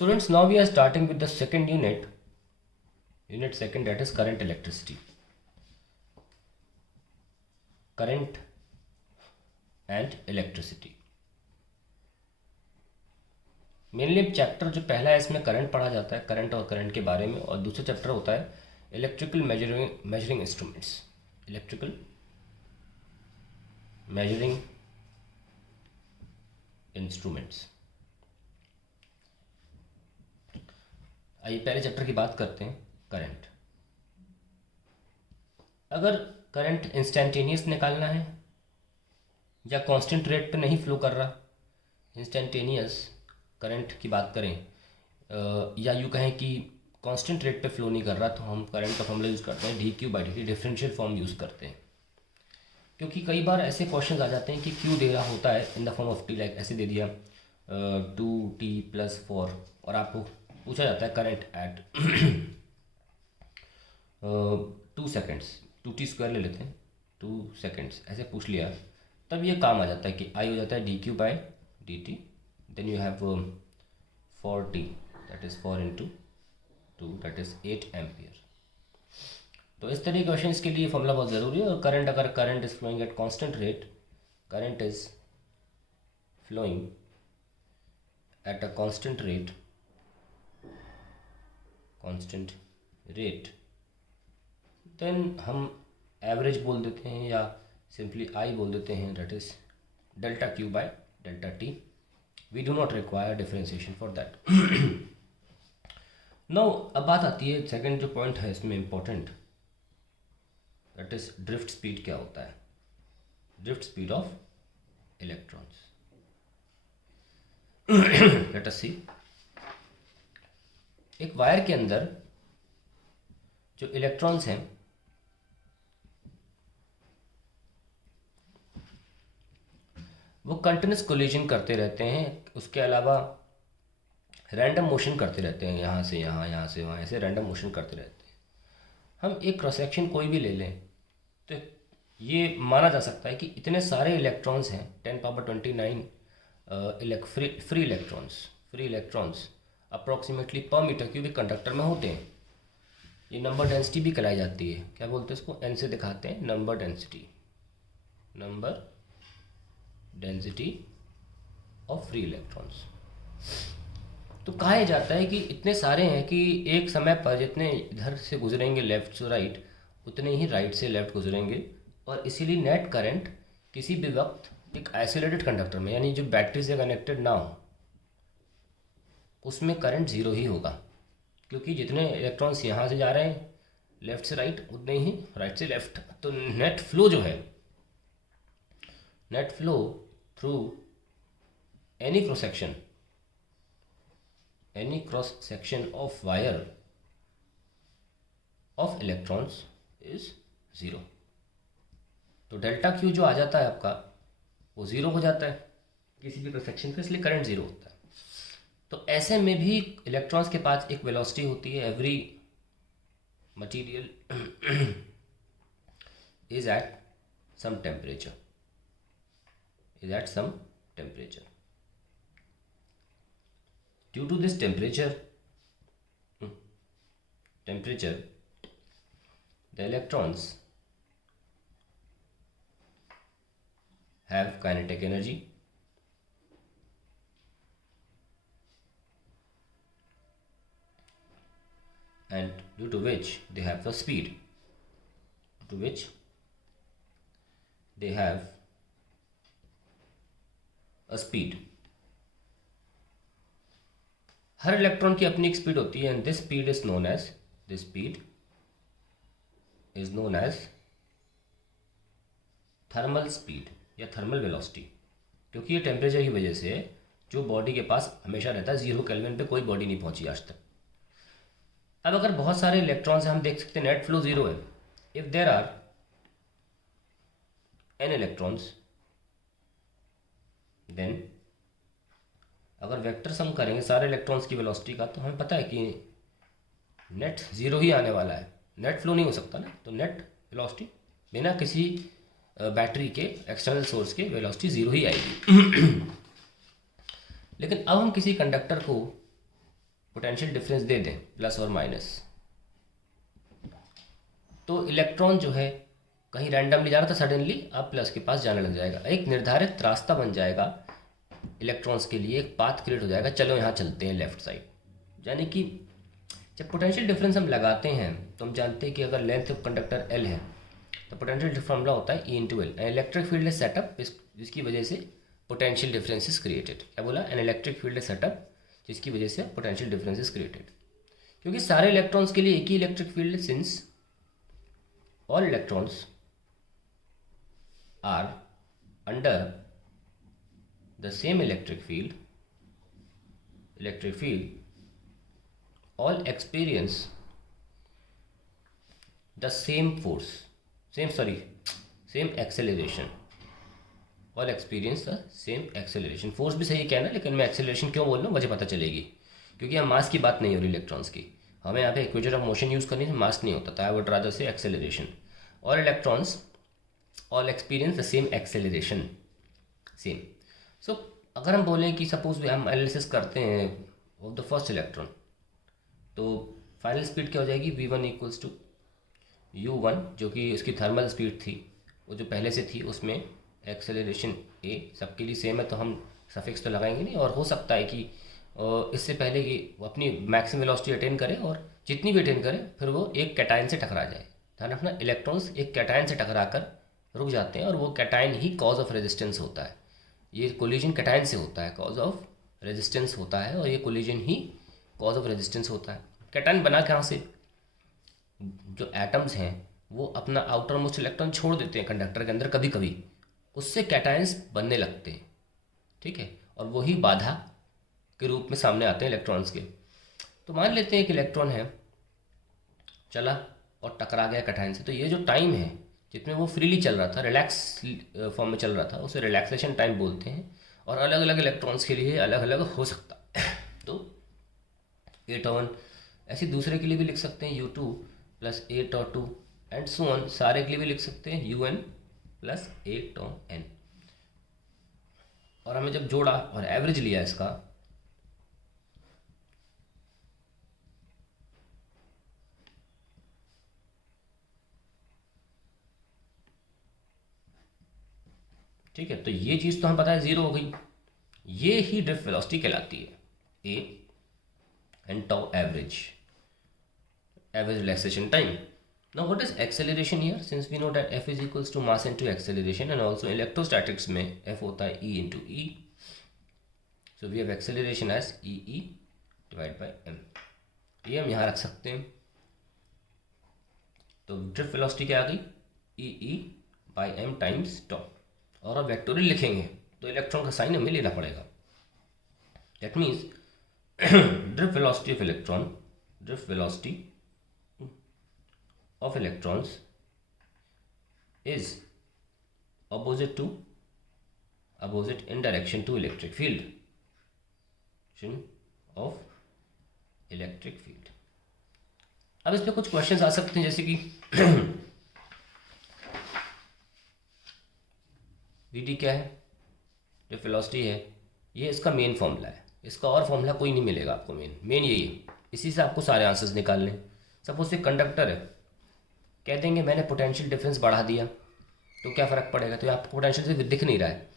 students, now we are starting with the second unit second, that is current electricity, current and electricity. Mainly chapter जो पहला है इसमें current पढ़ा जाता है, करंट और करंट के बारे में, और दूसरा चैप्टर होता है electrical measuring instruments, electrical measuring instruments. आइए पहले चैप्टर की बात करते हैं, करंट. अगर करंट इंस्टेंटेनियस निकालना है या कांस्टेंट रेट पे नहीं फ्लो कर रहा, इंस्टेंटेनियस करंट की बात करें या यूँ कहें कि कांस्टेंट रेट पे फ्लो नहीं कर रहा, तो हम करंट का फॉर्मूला यूज़ करते हैं D Q by D T, differential form use करते हैं. क्योंकि कई बार ऐसे क्वेश्चन आ जाते हैं कि क्यू दे रहा होता है in the form of T, like ऐसे दे दिया 2t+4, और आपको पूछा जाता है करंट एट 2 सेकेंड्स, 2t² ले लेते हैं, 2 सेकेंड्स ऐसे पूछ लिया, तब ये काम आ जाता है कि आई हो जाता है D Q by D T. Then you have 4t, that is 4 × 2, that is 8 ampere. तो इस तरह के क्वेश्चन के लिए फॉर्मूला बहुत ज़रूरी है. और करंट, अगर current is flowing at constant rate, current is flowing at a constant rate, then हम एवरेज बोल देते हैं या सिंपली आई बोल देते हैं, that is delta Q by delta T. We do not require differentiation for that. Now अब बात आती है सेकंड जो पॉइंट है इसमें important, that is drift speed. क्या होता है drift speed of electrons? Let us see. एक वायर के अंदर जो इलेक्ट्रॉन्स हैं वो कंटिन्यूस कोलिजन करते रहते हैं, उसके अलावा रैंडम मोशन करते रहते हैं, यहाँ से यहाँ, यहाँ से वहाँ, ऐसे रैंडम मोशन करते रहते हैं. हम एक क्रॉस सेक्शन कोई भी ले लें तो ये माना जा सकता है कि इतने सारे इलेक्ट्रॉन्स हैं, 10⁻29 फ्री इलेक्ट्रॉन्स अप्रॉक्सीमेटली पर मीटर क्यूबिक कंडक्टर में होते हैं. ये नंबर डेंसिटी भी कहलाई जाती है. क्या बोलते हैं इसको? एन से दिखाते हैं, number density of free electrons. तो कहा जाता है कि इतने सारे हैं कि एक समय पर जितने इधर से गुजरेंगे लेफ़्ट से राइट, उतने ही राइट से लेफ़्ट गुजरेंगे. और इसीलिए नेट करंट किसी भी वक्त एक आइसोलेटेड कंडक्टर में, यानी जो बैटरी से कनेक्टेड ना हो, उसमें करंट ज़ीरो ही होगा. क्योंकि जितने इलेक्ट्रॉन्स यहाँ से जा रहे हैं लेफ़्ट से राइट, उतने ही राइट से लेफ़्ट. तो नेट फ्लो जो है, net flow through any cross section of wire of electrons is zero. तो डेल्टा क्यू जो आ जाता है आपका, वो ज़ीरो हो जाता है किसी भी क्रॉस सेक्शन का, इसलिए करंट ज़ीरो होता है. तो ऐसे में भी इलेक्ट्रॉन्स के पास एक वेलोसिटी होती है. Every material is at some temperature, Due to this temperature, the electrons have kinetic energy, and due to which they have the speed, हर इलेक्ट्रॉन की अपनी एक स्पीड होती है, and this speed is known as thermal speed या thermal velocity. क्योंकि ये temperature की वजह से जो बॉडी के पास हमेशा रहता है, 0 केल्विन पे कोई बॉडी नहीं पहुंची आज तक. अब अगर बहुत सारे इलेक्ट्रॉन्स हैं, हम देख सकते हैं नेट फ्लो ज़ीरो है. If there are n electrons, then अगर वेक्टर सम करेंगे सारे इलेक्ट्रॉन्स की वेलोसिटी का, तो हमें पता है कि नेट ज़ीरो ही आने वाला है. नेट फ्लो नहीं हो सकता ना, तो नेट वेलोसिटी बिना किसी बैटरी के एक्सटर्नल सोर्स के वेलोसिटी ज़ीरो ही आएगी. लेकिन अब हम किसी कंडक्टर को पोटेंशियल डिफरेंस दे दें प्लस और माइनस, तो इलेक्ट्रॉन जो है कहीं रैंडमली जा रहा था, सडनली अब प्लस के पास जाने लग जाएगा, एक निर्धारित रास्ता बन जाएगा इलेक्ट्रॉन्स के लिए, एक पाथ क्रिएट हो जाएगा, चलो यहाँ चलते हैं लेफ्ट साइड। यानी कि जब पोटेंशियल डिफरेंस हम लगाते हैं तो हम जानते हैं कि अगर लेंथ ऑफ कंडक्टर एल है तो पोटेंशियल फॉर्मूला होता है E into L. Electric field है सेटअप जिसकी वजह से पोटेंशियल डिफरेंस इज क्रिएटेड। क्या बोला? एन इलेक्ट्रिक फील्ड है सेटअप जिसकी वजह से पोटेंशियल डिफरेंस इज क्रिएटेड। क्योंकि सारे इलेक्ट्रॉन्स के लिए एक ही इलेक्ट्रिक फील्ड है, since all electrons are under the same electric field all experience the same force, same acceleration, all experience the same acceleration। Force भी सही कहना, लेकिन मैं एक्सेलरेशन क्यों बोल रहा हूँ मुझे पता चलेगी, क्योंकि यहाँ मास की बात नहीं हो रही इलेक्ट्रॉन्स की, हमें यहाँ पे इक्वेशन ऑफ मोशन यूज़ करनी है, मास नहीं होता था। I would rather say acceleration. All electrons all experience the same acceleration, same. So अगर हम बोलें कि सपोज हम एनालिसिस करते हैं ऑफ द फर्स्ट इलेक्ट्रॉन, तो फाइनल स्पीड क्या हो जाएगी? v1 इक्वल्स टू u1, जो कि उसकी थर्मल स्पीड थी, वो जो पहले से थी, उसमें एक्सेलरेशन a सबके लिए सेम है, तो हम सफिक्स तो लगाएंगे नहीं। और हो सकता है कि इससे पहले कि वो अपनी मैक्सिमम वेलोसिटी अटेन करे, और जितनी भी अटेन करे फिर वो एक कैटायन से टकरा जाए। ध्यान रखना, इलेक्ट्रॉन्स एक कैटायन से टकरा कर रुक जाते हैं, और वो cation he cause of resistance होता है। ये कोलिजन कैटायन से होता है, कॉज ऑफ रेजिस्टेंस होता है, और ये collision he cause of resistance होता है। कैटायन बना कहाँ से? जो एटम्स हैं वो अपना आउटर मोस्ट इलेक्ट्रॉन छोड़ देते हैं कंडक्टर के अंदर कभी कभी, उससे कैटायंस बनने लगते हैं, ठीक है, और वही बाधा के रूप में सामने आते हैं इलेक्ट्रॉन्स के। तो मान लेते हैं कि इलेक्ट्रॉन है, चला और टकरा गया कैटायन से, तो ये जो टाइम है जितने वो फ्रीली चल रहा था, रिलैक्स फॉर्म में चल रहा था, उसे रिलैक्सेशन टाइम बोलते हैं, और अलग अलग इलेक्ट्रॉन्स के लिए अलग अलग हो सकता है। तो 8/1 ऐसे दूसरे के लिए भी लिख सकते हैं, u2 plus 8/2 and so on, सारे के लिए भी लिख सकते हैं un प्लस 8/n। और हमें जब जोड़ा और एवरेज लिया इसका, ठीक है, तो ये चीज़ तो हम पता है ज़ीरो हो गई, ये ही ड्रिफ्ट वेलोसिटी कहलाती है, a and tau average relaxation time. Now what is acceleration here? Since we know that F is equals to mass into acceleration, and also electrostatics में एफ होता है E into E, so we have acceleration as E divide by M. ये हम यहाँ रख सकते हैं, तो ड्रिफ्ट वेलोसिटी क्या आ गई? ई बाई एम टाइम्स टॉ। और अब वेक्टोरियल लिखेंगे तो इलेक्ट्रॉन का साइन हमें लेना पड़ेगा। That means drift velocity of electron, drift velocity of electrons is opposite in direction to electric field, of electric field। अब इस पे कुछ क्वेश्चंस आ सकते हैं, जैसे कि वी क्या है? ड्रिफ्ट वेलोसिटी है, ये इसका मेन फॉर्मूला है, इसका और फॉर्मूला कोई नहीं मिलेगा आपको, मेन यही है, इसी से आपको सारे आंसर्स निकालने। सपोज एक कंडक्टर है, कह देंगे मैंने पोटेंशियल डिफरेंस बढ़ा दिया, तो क्या फ़र्क पड़ेगा? तो आपको पोटेंशियल से दिख नहीं रहा है,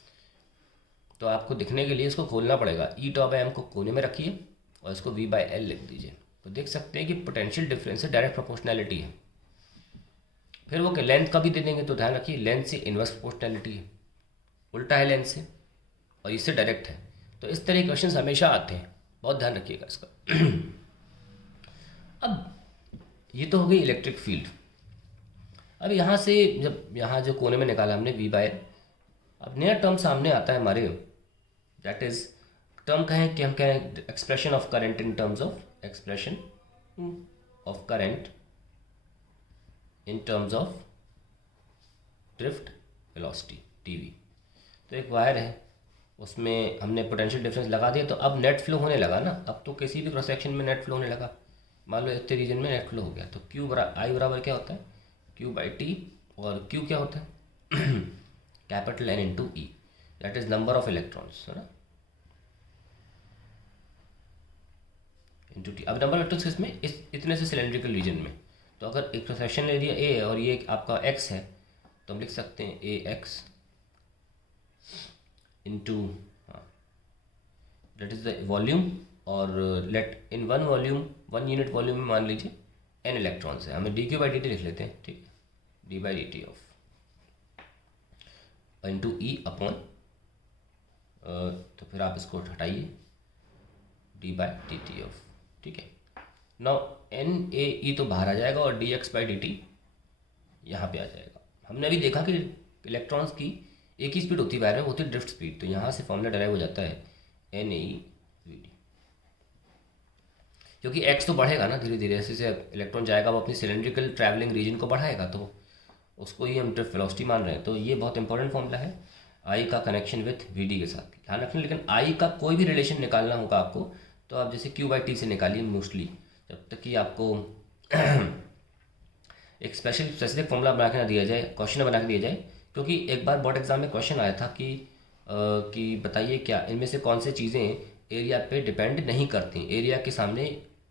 तो आपको दिखने के लिए इसको खोलना पड़ेगा। ई टॉ बाय एम को कोने में रखिए और इसको वी बाय एल लिख दीजिए, तो देख सकते हैं कि पोटेंशियल डिफरेंस से डायरेक्ट प्रोपोर्शनैलिटी है। फिर वो लेंथ का भी दे देंगे, तो ध्यान रखिए लेंथ से इन्वर्स प्रोपोर्शनैलिटी है, उल्टा है लेंथ से, और इससे डायरेक्ट है। तो इस तरह के क्वेश्चन हमेशा आते हैं, बहुत ध्यान रखिएगा इसका। अब ये तो हो गई इलेक्ट्रिक फील्ड। अब यहाँ से जब यहाँ जो कोने में निकाला हमने वी बाय, अब नया टर्म सामने आता है हमारे, दैट इज टर्म कहें कि हम कहें expression of current in terms of expression of current in terms of drift velocity dv। तो एक वायर है, उसमें हमने पोटेंशियल डिफरेंस लगा दिया, तो अब नेट फ्लो होने लगा ना, अब तो किसी भी क्रॉस सेक्शन में नेट फ्लो होने लगा। मान लो इतने रीजन में नेट फ्लो हो गया, तो क्यू आई बराबर क्या होता है? क्यू बाई टी, और क्यू क्या होता है? Capital N into E, that is number of electrons, है ना, इंटू टी। अब नंबर वेक्टर्स किसमें, इस इतने से सिलेंड्रिकल रीजन में। तो अगर एक सेक्शन एरिया ए है और ये आपका एक्स है, तो हम लिख सकते हैं A X into, that is the volume, और let in one volume, one unit volume में मान लीजिए एन इलेक्ट्रॉन्स है, हमें D Q by D T लिख लेते हैं, ठीक है, D by D T of into E upon, तो फिर आप इसको हटाइए, D by D T of, ठीक है। नाउ एन ए ई तो बाहर आ जाएगा और D x by D T यहाँ पे आ जाएगा। हमने अभी देखा कि इलेक्ट्रॉन्स की एक ही स्पीड होती है वायर में, होती है ड्रिफ्ट स्पीड, तो यहाँ से फॉर्मूला डराइव हो जाता है N A E we D, क्योंकि एक्स तो बढ़ेगा ना धीरे धीरे, जैसे जैसे इलेक्ट्रॉन जाएगा वो अपनी सिलेंड्रिकल ट्रैवलिंग रीजन को बढ़ाएगा, तो उसको ही हम ड्रिफ्ट वेलोसिटी मान रहे हैं। तो ये बहुत इंपॉर्टेंट फॉर्मूला है आई का कनेक्शन विथ वी डी के साथ, ध्यान रखना। लेकिन आई का कोई भी रिलेशन निकालना होगा आपको, तो आप जैसे क्यू बाई टी से निकालिए मोस्टली, जब तक कि आपको एक स्पेसिफिक फॉर्मूला बना के ना दिया जाए, क्वेश्चन बना के दिया जाए। क्योंकि एक बार बोर्ड एग्जाम में क्वेश्चन आया था कि बताइए क्या इनमें से कौन से चीज़ें एरिया पे डिपेंड नहीं करती, एरिया के सामने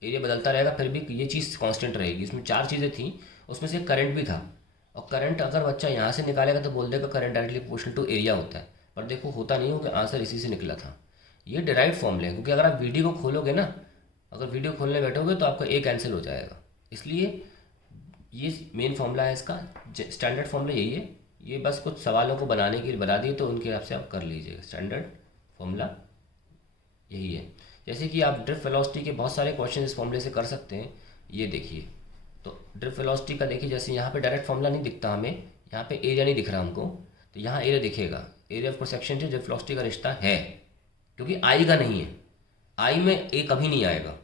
एरिया बदलता रहेगा फिर भी ये चीज़ कांस्टेंट रहेगी। इसमें 4 चीज़ें थी, उसमें से करंट भी था, और करंट अगर बच्चा यहाँ से निकालेगा तो बोल देगा current directly proportional to area होता है, पर देखो होता नहीं हो कि आंसर इसी से निकला था। ये डिराइव फॉर्मूले हैं, क्योंकि अगर आप वीडियो को खोलोगे ना, अगर वीडियो खोलने बैठोगे तो आपका ए कैंसिल हो जाएगा, इसलिए ये मेन फॉर्मूला है इसका, स्टैंडर्ड फॉर्मूला यही है। ये बस कुछ सवालों को बनाने के लिए बना दिए, तो उनके हिसाब से आप कर लीजिएगा, स्टैंडर्ड फॉर्मूला यही है। जैसे कि आप ड्रिफ्ट वेलोसिटी के बहुत सारे क्वेश्चन इस फॉर्मूले से कर सकते हैं। ये देखिए, तो ड्रिफ्ट वेलोसिटी का देखिए, जैसे यहाँ पे डायरेक्ट फॉर्मूला नहीं दिखता हमें, यहाँ पे एरिया नहीं दिख रहा हमको, तो यहाँ एरिया दिखेगा, एरिया ऑफ क्रॉस सेक्शन से ड्रिफ्ट वेलोसिटी का रिश्ता है, क्योंकि आई का नहीं है, आई में ए कभी नहीं आएगा,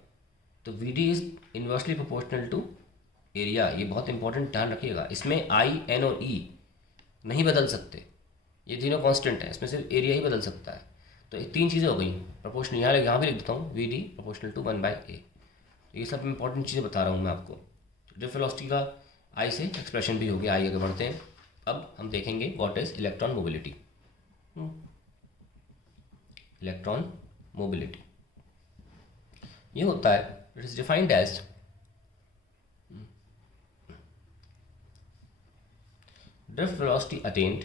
तो V D is inversely proportional to area. ये बहुत इंपॉर्टेंट ध्यान रखिएगा, इसमें आई एन और ई नहीं बदल सकते, ये तीनों कांस्टेंट हैं, इसमें सिर्फ एरिया ही बदल सकता है। तो ये 3 चीज़ें हो गई प्रोपोर्शनल, यहाँ भी लिख देता हूँ we D proportional to 1/a। ये सब इंपॉर्टेंट चीज़ें बता रहा हूँ मैं आपको। ड्रिफ्ट वेलोसिटी का आई से एक्सप्रेशन भी हो गया, आई आगे बढ़ते हैं। अब हम देखेंगे what is electron mobility. Electron mobility ये होता है, it is defined as drift velocity attained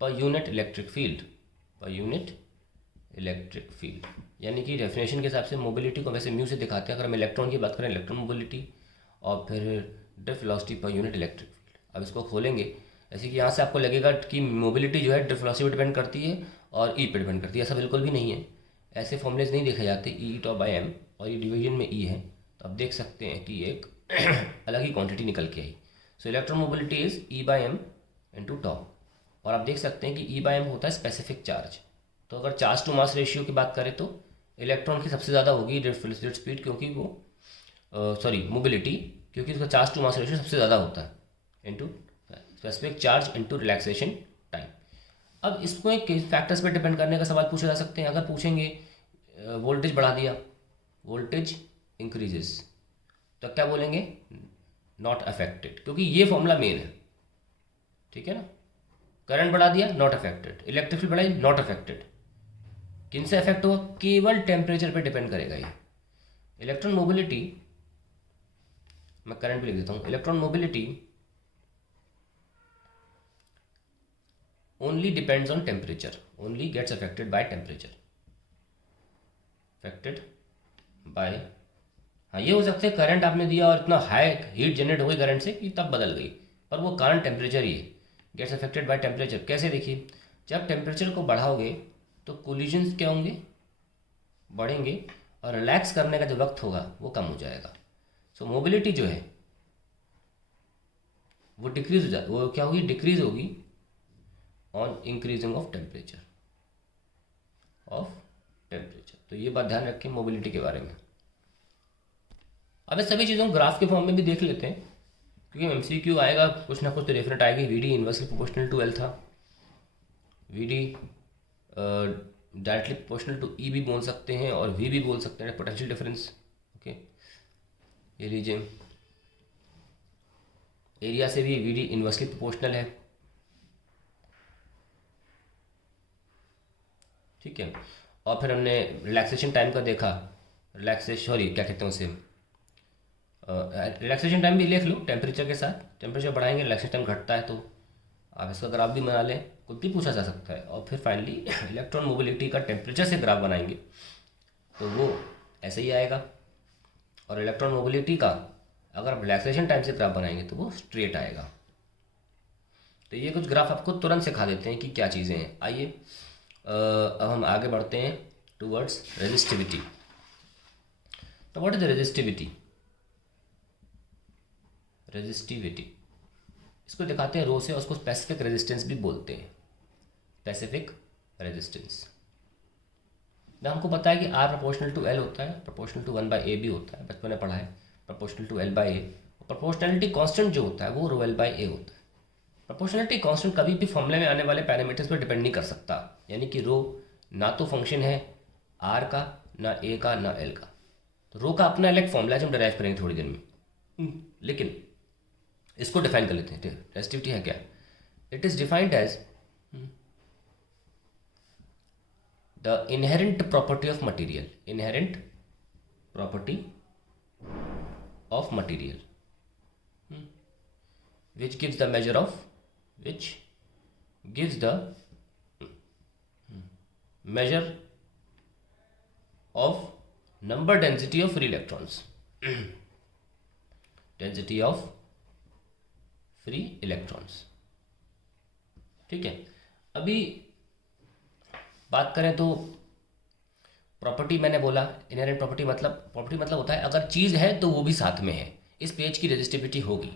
per unit electric field, per unit electric field. यानी कि डेफिनेशन के हिसाब से मोबिलिटी को वैसे म्यू से दिखाते हैं, अगर हम इलेक्ट्रॉन की बात करें इलेक्ट्रॉन मोबिलिटी, और फिर ड्रिफ्ट वेलोसिटी पर यूनिट इलेक्ट्रिक फील्ड। अब इसको खोलेंगे, जैसे कि यहाँ से आपको लगेगा कि मोबिलिटी जो है ड्रिफ्ट वेलोसिटी पर डिपेंड करती है और ई पे डिपेंड करती है, ऐसा बिल्कुल भी नहीं है, ऐसे फॉर्मुलेज नहीं देखे जाते, ई टॉप बाई एम, और ये डिवीजन में ई है, तो आप देख सकते हैं कि एक अलग ही क्वांटिटी निकल के आई। So electron mobility is E by M into tau, और आप देख सकते हैं कि ई बाई एम होता है स्पेसिफिक चार्ज। तो अगर चार्ज टू मास रेशियो की बात करें तो इलेक्ट्रॉन की सबसे ज़्यादा होगी ड्रिफ्ट स्पीड, क्योंकि वो मोबिलिटी, क्योंकि उसका चार्ज टू मास रेशियो सबसे ज़्यादा होता है, into specific charge into relaxation time. अब इसको एक फैक्टर्स पे डिपेंड करने का सवाल पूछे जा सकते हैं। अगर पूछेंगे वोल्टेज बढ़ा दिया, वोल्टेज इंक्रीजेस, तो क्या बोलेंगे, नॉट अफेक्टेड, क्योंकि ये फॉर्मूला मेन है, ठीक है ना। करंट बढ़ा दिया, नॉट अफेक्टेड, इलेक्ट्रिक फील्ड बढ़ाई, नॉट अफेक्टेड। किन से अफेक्ट होगा, केवल टेम्परेचर पे डिपेंड करेगा ये। इलेक्ट्रॉन मोबिलिटी, मैं करंट भी लिख देता हूँ, electron mobility only depends on temperature, only gets affected by temperature, affected by, हाँ ये हो सकता है करंट आपने दिया और इतना हाई हीट जनरेट हो गई करंट से कि तब बदल गई, पर वो कारण टेम्परेचर ही है, गेट्स अफेक्टेड बाय टेम्परेचर। कैसे, देखिए जब टेम्परेचर को बढ़ाओगे तो कोलिजन्स क्या होंगे, बढ़ेंगे, और रिलैक्स करने का जो वक्त होगा वो कम हो जाएगा। सो मोबिलिटी जो है वो डिक्रीज हो जाए, वो क्या होगी, डिक्रीज होगी ऑन इंक्रीजिंग ऑफ टेम्परेचर, तो ये बात ध्यान रखें मोबिलिटी के बारे में। अब इस सभी चीज़ों को ग्राफ के फॉर्म में भी देख लेते हैं, क्योंकि एमसीक्यू आएगा, कुछ ना कुछ तो डेफिनेट आएगी। V D inversely proportional to L था, V D directly proportional to E भी बोल सकते हैं और वी भी बोल सकते हैं, पोटेंशियल डिफरेंस। ओके, ये लीजिए, एरिया से भी वी डी इन्वर्सली प्रोपोर्शनल है, ठीक है। और फिर हमने रिलैक्सेशन टाइम का देखा, रिलैक्सेशन सॉरी क्या कहते हैं उसे, रिलैक्सेशन टाइम भी लिख लो टेम्परेचर के साथ, टेम्परेचर बढ़ाएंगे रिलैक्सेशन टाइम घटता है, तो आप इसका ग्राफ भी बना लें, कुछ भी पूछा जा सकता है। और फिर फाइनली इलेक्ट्रॉन मोबिलिटी का टेम्परेचर से ग्राफ बनाएंगे तो वो ऐसे ही आएगा, और इलेक्ट्रॉन मोबिलिटी का अगर आप रिलैक्सेशन टाइम से ग्राफ बनाएंगे तो वो स्ट्रेट आएगा। तो ये कुछ ग्राफ आपको तुरंत सिखा देते हैं कि क्या चीज़ें हैं। आइए अब हम आगे बढ़ते हैं टूवर्ड्स रेजिस्टिविटी। तो what is the resistivity? Resistivity इसको दिखाते हैं रो से, और उसको स्पेसिफिक रेजिस्टेंस भी बोलते हैं, स्पेसिफिक रेजिस्टेंस। ना हमको पता है कि R प्रोपोर्शनल टू L होता है, प्रोपोर्शनल टू 1/A भी होता है, बचपन में पढ़ा है, proportional to L/A। Proportionality constant जो होता है वो ρ L/A होता है। प्रोपोर्शनलिटी कांस्टेंट कभी भी फॉर्मूले में आने वाले पैरामीटर्स पर डिपेंड नहीं कर सकता, यानी कि रो ना तो फंक्शन है R का, ना A का, ना L का। तो रो का अपना अलग फॉर्मूला है जो हम डिराइव करेंगे थोड़ी देर में, लेकिन इसको डिफाइन कर लेते हैं। रेजिस्टिविटी है क्या? It is defined as the inherent property of material, inherent property of material, which gives the measure of, which gives the measure of number density of free electrons density of free electrons। ठीक है, अभी बात करें तो property मैंने बोला, inherent property मतलब होता है अगर चीज़ है तो वो भी साथ में है। इस पेज की रेजिस्टिविटी होगी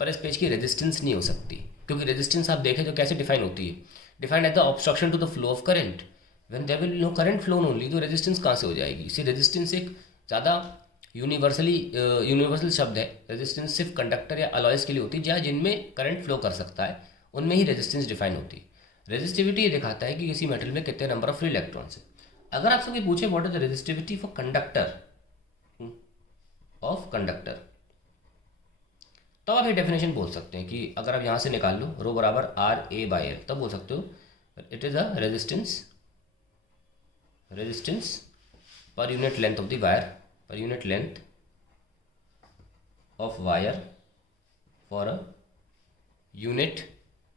पर इस पेज की रेजिस्टेंस नहीं हो सकती, क्योंकि रेजिस्टेंस आप देखें तो कैसे डिफाइन होती है, defined as the obstruction to the flow of current. When there will no current flow only, तो रेजिस्टेंस कहाँ से हो जाएगी? इसी रेजिस्टेंस एक ज़्यादा यूनिवर्सल शब्द है। रेजिस्टेंस सिर्फ कंडक्टर या अलॉयस के लिए होती है, जहाँ जिनमें करंट फ्लो कर सकता है उनमें ही रेजिस्टेंस डिफाइन होती है। रेजिस्टिविटी ये दिखाता है कि किसी मेटल में कितने नंबर ऑफ फ्री इलेक्ट्रॉन्स है। अगर आपसे कोई पूछे what is the resistivity for conductor of conductor, तो आप ये डेफिनेशन बोल सकते हैं कि अगर आप यहाँ से निकाल लो रो बराबर RA/L, तब बोल सकते हो it is a resistance per unit length of the wire, per unit length of wire for a unit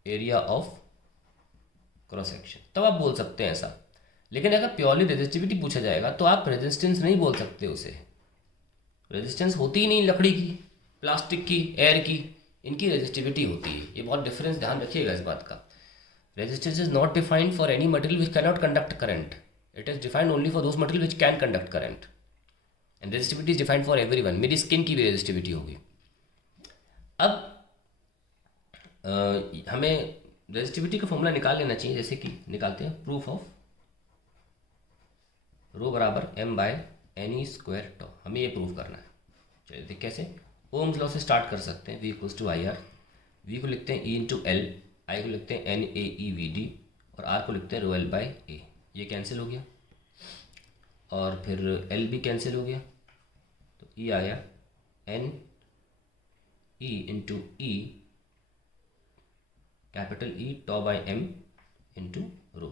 area of cross section, तब आप बोल सकते हैं ऐसा। लेकिन अगर प्योरली रेजिस्टिविटी पूछा जाएगा तो आप रेजिस्टेंस नहीं बोल सकते उसे। रेजिस्टेंस होती ही नहीं लकड़ी की, प्लास्टिक की, एयर की, इनकी रेजिस्टिविटी होती है। ये बहुत डिफरेंस ध्यान रखिएगा इस बात का। Resistance is not defined for any material which can not conduct current, it is defined only for those material which can conduct current, and resistivity is defined for everyone. मेरी स्किन की भी resistivity होगी। अब हमें resistivity का formula निकाल लेना चाहिए, जैसे कि निकालते हैं प्रूफ ऑफ रो बराबर m/ne² टॉ। हमें ये प्रूव करना है। चलिए देख कैसे। ओम्स लॉ से स्टार्ट कर सकते हैं। V = IR, V को लिखते हैं E/L, I को लिखते हैं NaEVd, और R को लिखते हैं ρ L/A। ये कैंसिल हो गया और फिर L भी कैंसिल हो गया, तो E आ गया Ne/E capital E τ/m into rho.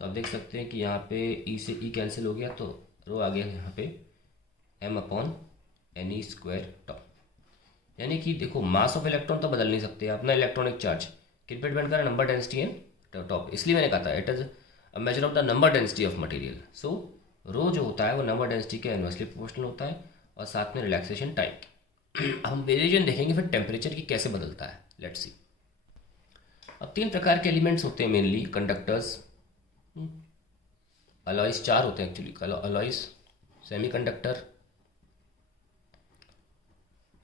तो आप देख सकते हैं कि यहाँ पे E से E कैंसिल हो गया, तो रो आ गया यहाँ पे m/ne² टॉ। यानी कि देखो मास ऑफ इलेक्ट्रॉन तो बदल नहीं सकते, अपना इलेक्ट्रॉनिक चार्ज किन पे डिपेंड कर रहा है? Number density and tau. इसलिए मैंने कहा था it is a measure of the number density of material. So rho जो होता है वो नंबर डेंसिटी के इनवर्सली प्रोपोर्शनल होता है, और साथ में रिलैक्सेशन टाइम। हम वेरिएशन देखेंगे फिर टेम्परेचर की कैसे बदलता है। Let's see. अब 3 प्रकार के एलिमेंट्स होते हैं मेनली, कंडक्टर्स, अलॉयस 4 होते हैं actually, alloys, semiconductor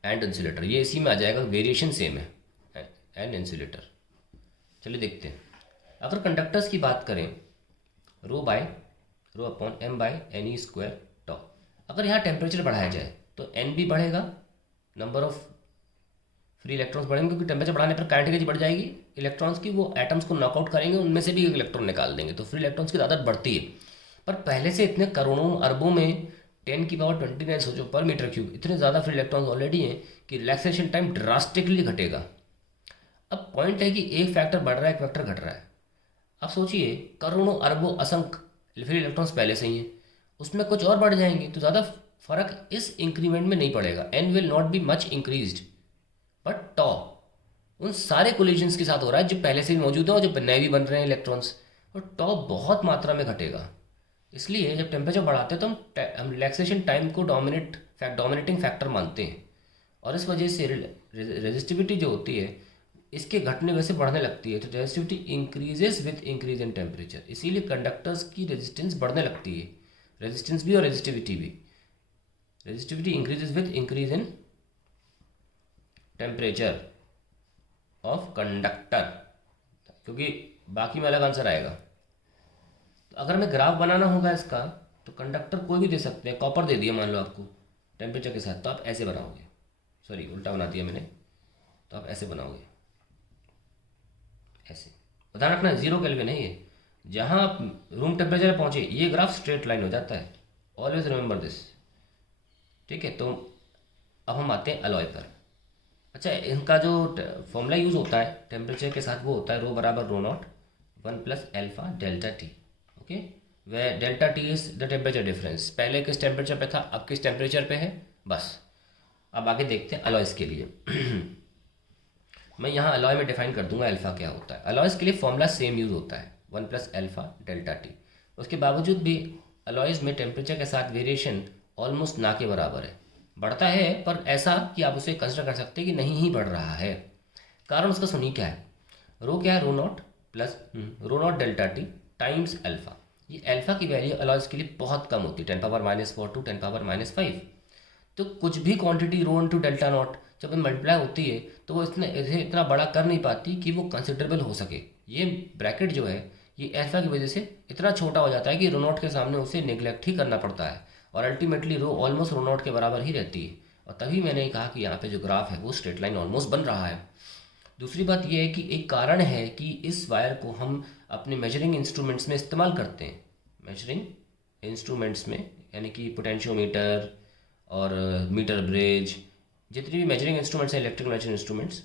and insulator. ये इसी में आ जाएगा, वेरिएशन सेम है, एंड इंसुलेटर। चलिए देखते हैं। अगर कंडक्टर्स की बात करें, रो अपॉन m/ne² टॉ। अगर यहाँ टेम्परेचर बढ़ाया जाए तो n भी बढ़ेगा, नंबर ऑफ फ्री इलेक्ट्रॉन्स बढ़ेंगे, क्योंकि टेम्परेचर बढ़ाने पर काइनेटिक बढ़ जाएगी इलेक्ट्रॉन्स की, वो एटम्स को नॉकआउट करेंगे, उनमें से भी एक इलेक्ट्रॉन निकाल देंगे, तो फ्री इलेक्ट्रॉन्स की तादाद बढ़ती है। पर पहले से इतने करोड़ों अरबों में 10⁻29 सोचो पर मीटर क्यूब, इतने ज़्यादा फ्री इलेक्ट्रॉन्स ऑलरेडी हैं कि रिलैक्सेशन टाइम ड्रास्टिकली घटेगा। अब पॉइंट है कि एक फैक्टर बढ़ रहा है, एक फैक्टर घट रहा है। अब सोचिए करोड़ों अरबों असंख्य फ्री इलेक्ट्रॉन्स पहले से ही हैं, उसमें कुछ और बढ़ जाएंगे तो ज़्यादा फर्क इस इंक्रीमेंट में नहीं पड़ेगा। N will not be much increased, but tau उन सारे कोलिजन्स के साथ हो रहा है जो पहले से भी मौजूद है और जो नए भी बन रहे हैं इलेक्ट्रॉन्स, और टॉ बहुत मात्रा में घटेगा। इसलिए जब टेम्परेचर बढ़ाते हैं तो हम रिलैक्सेशन टाइम को डोमिनेटिंग फैक्टर मानते हैं, और इस वजह से रेजिस्टिविटी जो होती है इसके घटने वजह से बढ़ने लगती है। तो resistivity increases with increase in temperature, इसीलिए कंडक्टर्स की रेजिस्टेंस बढ़ने लगती है, रेजिस्टेंस भी और रेजिस्टिविटी भी। Resistivity increases with increase in temperature of conductor, क्योंकि बाकी में अलग आंसर आएगा। तो अगर हमें ग्राफ बनाना होगा इसका, तो कंडक्टर कोई भी दे सकते हैं, कॉपर दे दिया मान लो आपको टेम्परेचर के साथ, तो आप ऐसे बनाओगे, सॉरी उल्टा बना दिया मैंने, तो आप ऐसे बनाओगे, ऐसे। ध्यान रखना 0 केल्विन है ये, जहाँ आप रूम टेम्परेचर पहुँचे ये ग्राफ स्ट्रेट लाइन हो जाता है, ऑलवेज रिमेंबर दिस, ठीक है। तो अब हम आते हैं अलॉय पर। अच्छा, इनका जो फॉर्मूला यूज़ होता है टेम्परेचर के साथ वो होता है रो बराबर rho naught 1 plus alpha delta T, okay, where delta T is the temperature difference. पहले किस टेम्परेचर पे था, अब किस टेम्परेचर पे है, बस। अब आगे देखते हैं अलॉयज़ के लिए। मैं यहाँ अलॉय में डिफाइन कर दूंगा अल्फा क्या होता है। अलॉयज़ के लिए फॉर्मूला सेम यूज़ होता है 1 प्लस एल्फा डेल्टा टी। उसके बावजूद भी अलॉयज़ में टेम्परेचर के साथ वेरिएशन ऑलमोस्ट ना के बराबर है, बढ़ता है पर ऐसा कि आप उसे कंसिडर कर सकते हैं कि नहीं ही बढ़ रहा है। कारण उसका सुनिए क्या है, रो क्या है, rho naught plus rho naught delta T times alpha. ये अल्फा की वैल्यू अलॉयज़ के लिए बहुत कम होती है, 10⁻⁻⁴ टू 10⁻⁵। तो कुछ भी quantity rho into delta naught जब मल्टीप्लाई होती है तो वो इतना बड़ा कर नहीं पाती कि वो कंसिडरेबल हो सके। ये ब्रैकेट जो है ये अल्फा की वजह से इतना छोटा हो जाता है कि रो नॉट के सामने उसे निगलेक्ट ही करना पड़ता है, और ultimately rho almost rho naught के बराबर ही रहती है। और तभी मैंने कहा कि यहाँ पे जो ग्राफ है वो स्ट्रेट लाइन ऑलमोस्ट बन रहा है। दूसरी बात यह है कि एक कारण है कि इस वायर को हम अपने मेजरिंग इंस्ट्रूमेंट्स में इस्तेमाल करते हैं, मेजरिंग इंस्ट्रूमेंट्स में, यानी कि पोटेंशियोमीटर और मीटर ब्रिज, जितनी भी मेजरिंग इंस्ट्रूमेंट्स हैं इलेक्ट्रिक मेजरिंग इंस्ट्रूमेंट्स,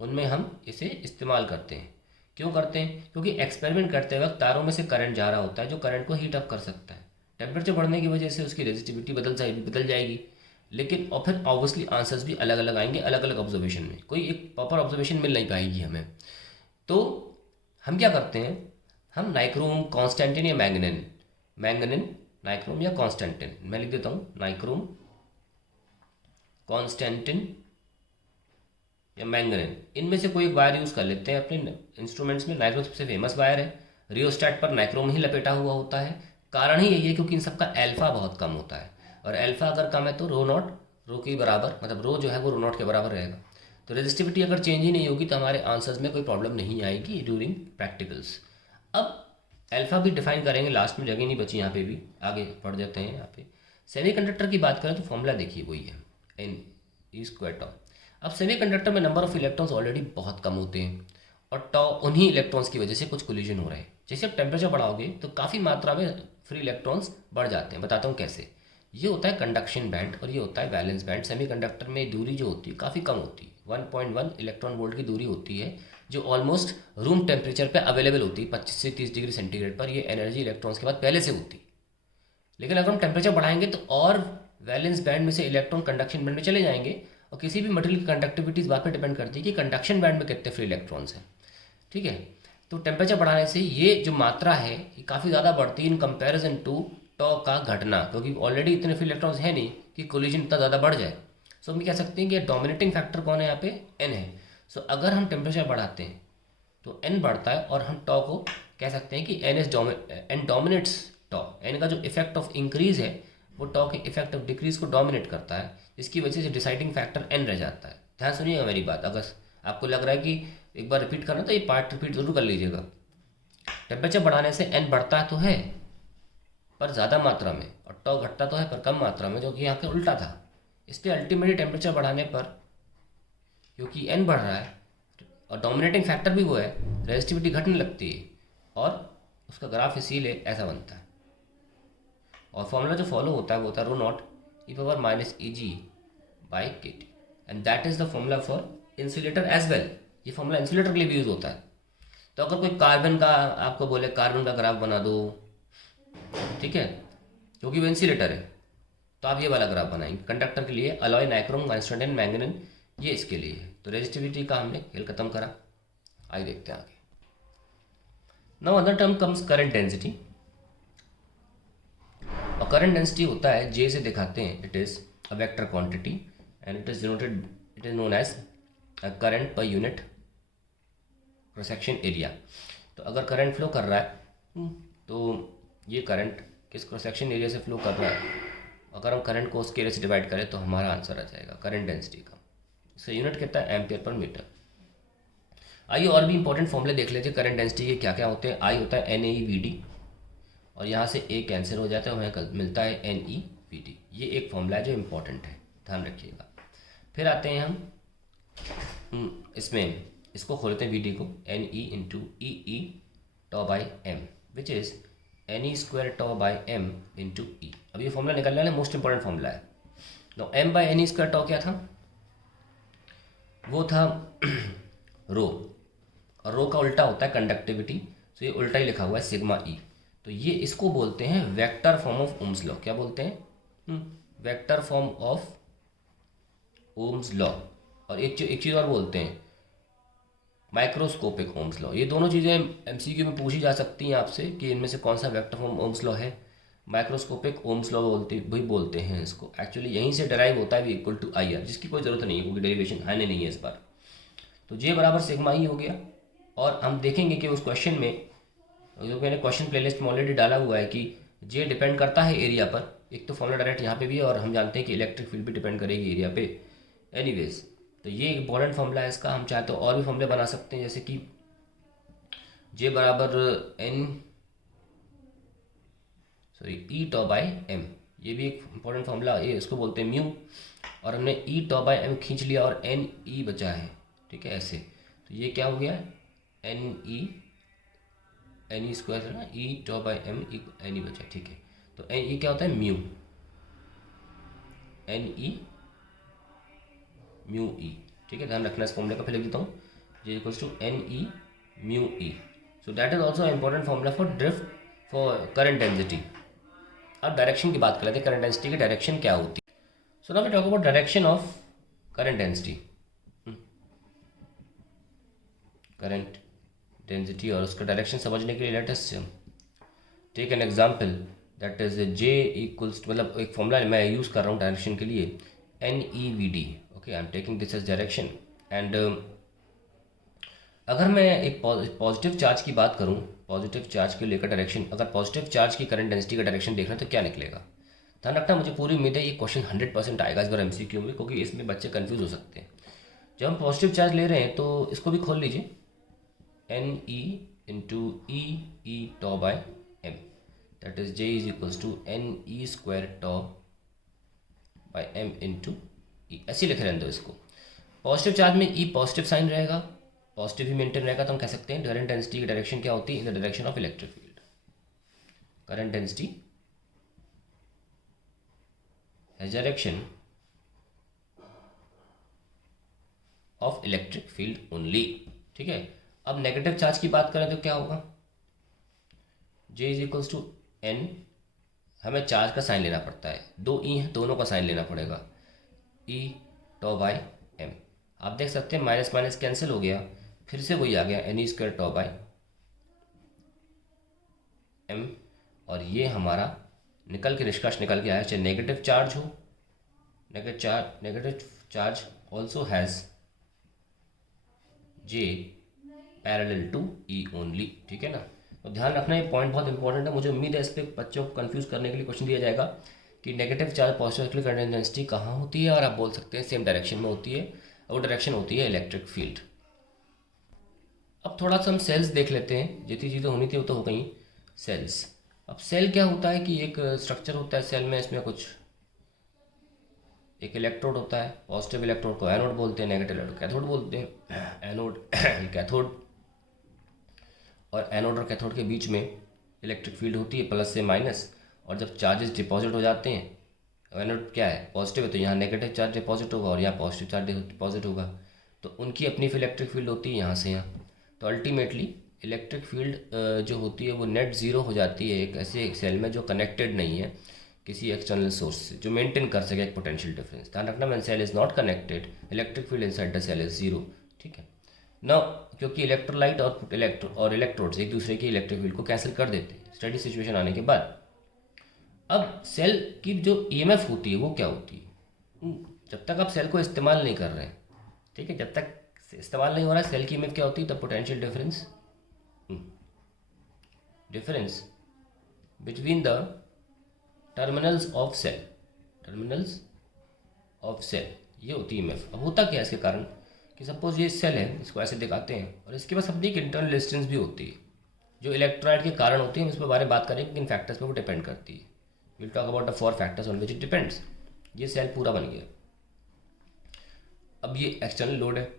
उनमें हम इसे इस्तेमाल करते हैं। क्यों करते हैं, क्योंकि एक्सपेरिमेंट करते वक्त तारों में से करंट जा रहा होता है जो करंट को हीट अप कर सकता है। टेम्परेचर बढ़ने की वजह से उसकी रेजिस्टिविटी बदल जाएगी, लेकिन और फिर ऑब्वियसली आंसर्स भी अलग अलग आएंगे अलग अलग ऑब्जर्वेशन में, कोई एक प्रॉपर ऑब्जर्वेशन मिल नहीं पाएगी हमें। तो हम क्या करते हैं, हम नाइक्रोम, कॉन्स्टेंटिन या मैंगनीन नाइक्रोम या कॉन्स्टेंटिन, मैं लिख देता हूँ नाइक्रोम, कॉन्स्टेंटिन या मैंगनीन, इनमें से कोई एक वायर यूज़ कर लेते हैं अपने इंस्ट्रूमेंट्स में। नाइक्रोम सबसे फेमस वायर है, रियोस्टैट पर नाइक्रोम ही लपेटा हुआ होता है। कारण ही यही है क्योंकि इन सबका अल्फा बहुत कम होता है, और अल्फा अगर कम है तो रो नॉट रो के बराबर, मतलब रो जो है वो रो नॉट के बराबर रहेगा। तो रेजिस्टिविटी अगर चेंज ही नहीं होगी तो हमारे आंसर्स में कोई प्रॉब्लम नहीं आएगी ड्यूरिंग प्रैक्टिकल्स। अब अल्फा भी डिफाइन करेंगे, लास्ट में जगह नहीं बची, यहाँ पे भी आगे पढ़ जाते हैं। यहाँ पे सेमीकंडक्टर की बात करें तो फॉर्मूला देखिए वही है, एन ई स्क्वायर टॉ। अब सेमीकंडक्टर में नंबर ऑफ इलेक्ट्रॉन्स ऑलरेडी बहुत कम होते हैं, और टॉ उन्हीं इलेक्ट्रॉन्स की वजह से कुछ कोलिजन हो रहे हैं। जैसे आप टेम्परेचर बढ़ाओगे तो काफ़ी मात्रा में फ्री इलेक्ट्रॉन्स बढ़ जाते हैं, बताता हूँ कैसे। ये होता है कंडक्शन बैंड और ये होता है वैलेंस बैंड। सेमीकंडक्टर में दूरी जो होती है काफ़ी कम होती है, 1.1 इलेक्ट्रॉन वोल्ट की दूरी होती है, जो ऑलमोस्ट रूम टेम्परेचर पे अवेलेबल होती है 25 से 30 डिग्री सेंटीग्रेड पर। ये एनर्जी इलेक्ट्रॉन्स के बाद पहले से होती है। लेकिन अगर हम टेम्परेचर बढ़ाएंगे तो और वैलेंस बैंड में से इलेक्ट्रॉन कंडक्शन बैंड में चले जाएंगे, और किसी भी मटेरियल की कंडक्टिविटी इस बात पर डिपेंड करती है कि कंडक्शन बैंड में कितने फ्री इलेक्ट्रॉन्स हैं, ठीक है। तो टेम्परेचर बढ़ाने से ये जो मात्रा है ये काफ़ी ज़्यादा बढ़ती है इन कंपैरिजन टू टॉ का घटना, क्योंकि ऑलरेडी इतने फ्री इलेक्ट्रॉन्स है नहीं कि कोलिजन इतना ज़्यादा बढ़ जाए। सो हम कह सकते हैं कि डोमिनेटिंग फैक्टर कौन है यहाँ पे, एन है। सो अगर हम टेम्परेचर बढ़ाते हैं तो एन बढ़ता है, और हम टॉ को कह सकते हैं कि एन डोमिनेट्स टॉ। एन का जो इफेक्ट ऑफ इंक्रीज है वो टॉ के इफेक्ट ऑफ डिक्रीज को डोमिनेट करता है, जिसकी वजह से डिसाइडिंग फैक्टर एन रह जाता है। ध्यान सुनिएगा मेरी बात, अगर आपको लग रहा है कि एक बार रिपीट करना तो ये पार्ट रिपीट जरूर कर लीजिएगा। टेम्परेचर बढ़ाने से एन बढ़ता तो है पर ज़्यादा मात्रा में, और टॉ घटता तो है पर कम मात्रा में, जो कि यहाँ के उल्टा था। इसलिए अल्टीमेटली टेम्परेचर बढ़ाने पर क्योंकि एन बढ़ रहा है और डोमिनेटिंग फैक्टर भी वो है, रेजिस्टिविटी घटने लगती है, और उसका ग्राफ इसीलिए ऐसा बनता है। और फॉर्मूला जो फॉलो होता है वो होता है rho naught e⁻⁻ and that is the formula for insulator as well. ये फॉर्मूला इंसुलेटर के लिए भी यूज होता है। तो अगर कोई कार्बन का आपको बोले कार्बन का ग्राफ बना दो, ठीक है, क्योंकि वो इंसुलेटर है। तो आप ये वाला ग्राफ बनाएंगे कंडक्टर के लिए, अलॉय, नाइक्रोम, कांस्टेंटाइन, मैंगनीज, ये इसके लिए है। तो रेजिस्टिविटी का हमने खेल खत्म करा। आइए देखते हैं आगे। Now other term comes current density. और करंट डेंसिटी होता है, जे से दिखाते हैं, it is a vector quantity and it is denoted, it is known as current per unit cross section area. तो अगर करंट फ्लो कर रहा है तो ये करंट किस क्रॉस सेक्शन एरिया से फ्लो कर रहा है, अगर हम करंट को उसके एरिया से डिवाइड करें तो हमारा आंसर आ जाएगा करंट डेंसिटी का। इसका यूनिट कितना है, एम्पियर पर मीटर। आइए और भी इंपॉर्टेंट फॉर्मूले देख लेते हैं करंट डेंसिटी के क्या क्या होते हैं। आई होता है एन ए वी डी, और यहाँ से ए कैंसिल हो जाता है, हमें मिलता है एन ई वी डी। ये एक फॉर्मूला है जो इम्पोर्टेंट है, ध्यान रखिएगा। फिर आते हैं हम इसमें, इसको खोलते हैं वी डी को, N E into E E tau by M, which is N E square tau by M into E. अब ये फॉर्मूला निकलने वाला मोस्ट इंपॉर्टेंट फॉर्मूला है। No M by N E square tau क्या था, वो था रो, और रो का उल्टा होता है कंडक्टिविटी, तो ये उल्टा ही लिखा हुआ है सिग्मा ई। तो ये इसको बोलते हैं vector form of Ohm's law. क्या बोलते हैं, vector form of Ohm's law. और एक चीज़ और बोलते हैं माइक्रोस्कोपिक ओम्स लॉ। ये दोनों चीज़ें एमसीक्यू में पूछी जा सकती हैं आपसे कि इनमें से कौन सा वेक्टर फॉर्म ओम्स लॉ है। माइक्रोस्कोपिक ओम्स लॉ बोलते हैं इसको। एक्चुअली यहीं से डराइव होता है V equal to I R, जिसकी कोई ज़रूरत नहीं है क्योंकि डेरिवेशन है नहीं है इस बार। तो जे बराबर सिग्मा ही हो गया। और हम देखेंगे कि उस क्वेश्चन में, जो मैंने क्वेश्चन प्लेलिस्ट में ऑलरेडी डाला हुआ है, कि जे डिपेंड करता है एरिया पर। एक तो फॉर्मूला डायरेक्ट यहाँ पे भी है, और हम जानते हैं कि इलेक्ट्रिक फील्ड भी डिपेंड करेगी एरिया पे। एनीवेज, तो ये इंपॉर्टेंट फॉर्मूला है इसका। हम चाहे तो और भी फॉर्मूले बना सकते हैं, जैसे कि जे बराबर ई टॉ बाई एम, ये भी एक इंपॉर्टेंट फॉर्मूला है, इसको बोलते हैं म्यू। और हमने ई टॉ बाई एम खींच लिया और एन ई बचा है, ठीक है ऐसे। तो ये क्या हो गया, एन ई स्क्वायर है ना, ई tau by M N E बचा, ठीक है। तो एन ई क्या होता है, म्यू, एन ई म्यू ई, ठीक है। ध्यान रखना इस फॉर्मूले का, फिर लिख देता हूँ J equals to N E mu E. So that is also important formula for drift for current density. अब डायरेक्शन की बात कर लेते हैं, करंट डेंसिटी की डायरेक्शन क्या होती है। So now we talk about direction of current density. Current density और उसका डायरेक्शन समझने के लिए let us take an example, that is J equals, मतलब एक फॉर्मूला मैं यूज़ कर रहा हूँ डायरेक्शन के लिए, n e we d. Okay, I am taking this as direction. And अगर मैं एक पॉजिटिव चार्ज की बात करूँ, पॉजिटिव चार्ज के लेकर डायरेक्शन, अगर पॉजिटिव चार्ज की करंट डेंसिटी का डायरेक्शन देखना तो क्या निकलेगा। ध्यान रखना, मुझे पूरी उम्मीद है ये क्वेश्चन 100% आएगा इस बार एमसीक्यू में, क्योंकि इसमें बच्चे कंफ्यूज हो सकते हैं। जब हम पॉजिटिव चार्ज ले रहे हैं तो इसको भी खोल लीजिए, N E into E tau by M, that is J is equals to N E square tau by M into E. ऐसे लिख रहे हैं दो इसको। पॉजिटिव चार्ज में ई पॉजिटिव साइन रहेगा, पॉजिटिव ही मेंटेन रहेगा, तो हम कह सकते हैं करंट डेंसिटी की डायरेक्शन क्या होती है, in the direction of electric field. Current density has direction of electric field only, ठीक है। अब नेगेटिव चार्ज की बात करें तो क्या होगा, जे इज इक्वल्स टू एन, हमें चार्ज का साइन लेना पड़ता है, दो ई है दोनों का साइन लेना पड़ेगा, ई टॉ बाई एम। आप देख सकते हैं माइनस माइनस कैंसिल हो गया, फिर से वही आ गया n E square tau by m. और ये हमारा निकल के निष्कर्ष निकल के आया, चाहे नेगेटिव चार्ज हो, negative charge also has J parallel to E only, ठीक है ना। तो ध्यान रखना, ये पॉइंट बहुत इंपॉर्टेंट है। मुझे उम्मीद है इस पर बच्चों को कंफ्यूज करने के लिए क्वेश्चन दिया जाएगा कि negative charge positive current density कहाँ होती है, और आप बोल सकते हैं सेम डायरेक्शन में होती है, और वो डायरेक्शन होती है इलेक्ट्रिक फील्ड। अब थोड़ा सा हम सेल्स देख लेते हैं, जितनी चीज़ें होनी थी वो तो हो गई। सेल्स, अब सेल क्या होता है कि एक स्ट्रक्चर होता है सेल में, इसमें कुछ एक इलेक्ट्रोड होता है, पॉजिटिव इलेक्ट्रोड को एनोड बोलते हैं, नेगेटिव इलेक्ट्रोड कैथोड बोलते हैं। एनोड कैथोड, और एनोड और कैथोड के बीच में इलेक्ट्रिक फील्ड होती है प्लस से माइनस। और जब चार्जेस डिपॉजिट हो जाते हैं, एनोड क्या है पॉजिटिव है, तो यहाँ नेगेटिव चार्ज डिपॉजिट होगा और यहाँ पॉजिटिव चार्ज डिपॉजिट होगा, तो उनकी अपनी इलेक्ट्रिक फील्ड होती है यहाँ से यहाँ। तो अल्टीमेटली इलेक्ट्रिक फील्ड जो होती है वो नेट ज़ीरो हो जाती है एक ऐसे एक सेल में जो कनेक्टेड नहीं है किसी एक्सटर्नल सोर्स से, जो मेंटेन कर सके एक पोटेंशियल डिफरेंस। ध्यान रखना, when cell is not connected electric field inside the cell is zero. ठीक है ना, क्योंकि इलेक्ट्रोलाइट और इलेक्ट्रोड्स एक दूसरे की इलेक्ट्रिक फील्ड को कैंसिल कर देते हैं स्टडी सिचुएशन आने के बाद। अब सेल की जो ईएमएफ होती है वो क्या होती है, जब तक आप सेल को इस्तेमाल नहीं कर रहे हैं, ठीक है, जब तक इस्तेमाल नहीं हो रहा है, सेल की ईएमएफ क्या होती है, the potential difference between the terminals of cell, ये होती है ईएमएफ। अब होता क्या है इसके कारण कि सपोज ये सेल है, इसको ऐसे दिखाते हैं और इसके पास अपनी एक इंटरनल रेजिस्टेंस भी होती है जो इलेक्ट्रोलाइट के कारण होती है। हम इस पर बारे में बात करेंगे किन फैक्टर्स पे वो डिपेंड करती है। Will talk about the 4 factors on which it depends. ये सेल पूरा बन गया। अब ये एक्सटर्नल लोड है,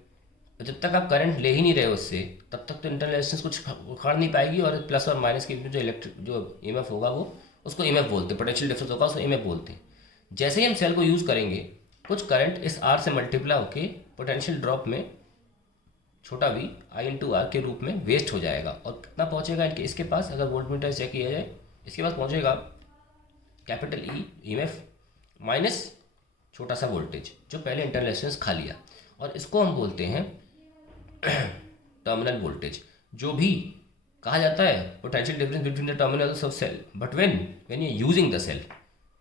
जब तक आप करंट ले ही नहीं रहे उससे तब तक तो इंटरनल रेजिस्टेंस कुछ उखाड़ नहीं पाएगी, और प्लस और माइनस के बीच में जो ईएमएफ होगा वो उसको ईएमएफ बोलते हैं, पोटेंशियल डिफरेंस होगा उसको ईएमएफ बोलते हैं। जैसे ही हम सेल को यूज़ करेंगे कुछ करंट इस आर से मल्टीप्लाई होकर पोटेंशियल ड्रॉप में छोटा वी आई इंटू आर के रूप में वेस्ट हो जाएगा, और कितना पहुंचेगा इसके पास, अगर वोल्टमीटर चेक किया जाए इसके पास पहुंचेगा कैपिटल ई ईएमएफ माइनस छोटा सा वोल्टेज जो पहले इंटरनल रेजिस्टेंस खा लिया, और इसको हम बोलते हैं टर्मिनल वोल्टेज, जो भी कहा जाता है potential difference between the terminals of cell, but when you using the cell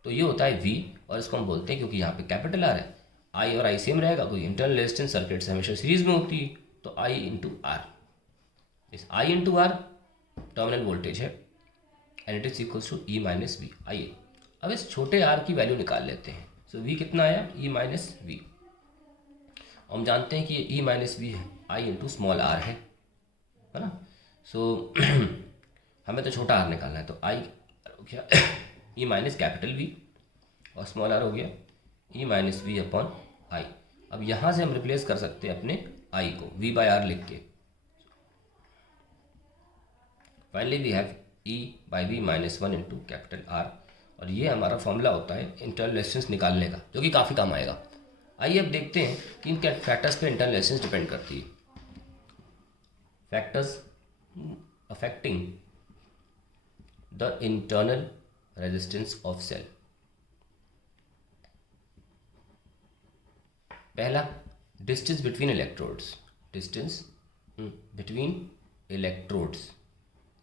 तो ये होता है वी, और इसको हम बोलते हैं क्योंकि यहाँ पे कैपिटल आर है, आई और आई सेम रहेगा, कोई इंटरनल रेजिस्टेंस सर्किट से हमेशा सीरीज में होती है, तो आई इंटू आर, इस I into R terminal voltage है, and it is equals to E minus V. आइए अब इस छोटे आर की वैल्यू निकाल लेते हैं। सो वी कितना आया, ई माइनस वी। हम जानते हैं कि ये ई माइनस वी है, आई इंटू स्मॉल आर है ना। सो हमें तो छोटा आर निकालना है, तो आई हो गया ई माइनस कैपिटल वी, और स्मॉल आर हो गया ई माइनस वी अपॉन आई। अब यहाँ से हम रिप्लेस कर सकते हैं अपने आई को वी बाय आर लिख के। Finally we have E by V minus one into capital R, और ये हमारा फॉर्मूला होता है इंटरनल रेजिस्टेंस निकालने का, जो कि काफ़ी काम आएगा। आइए अब देखते हैं कि इन फैक्टर्स पे इंटरनल रेजिस्टेंस डिपेंड करती है। Factors affecting the internal resistance of cell. पहला, distance between electrodes. Distance between electrodes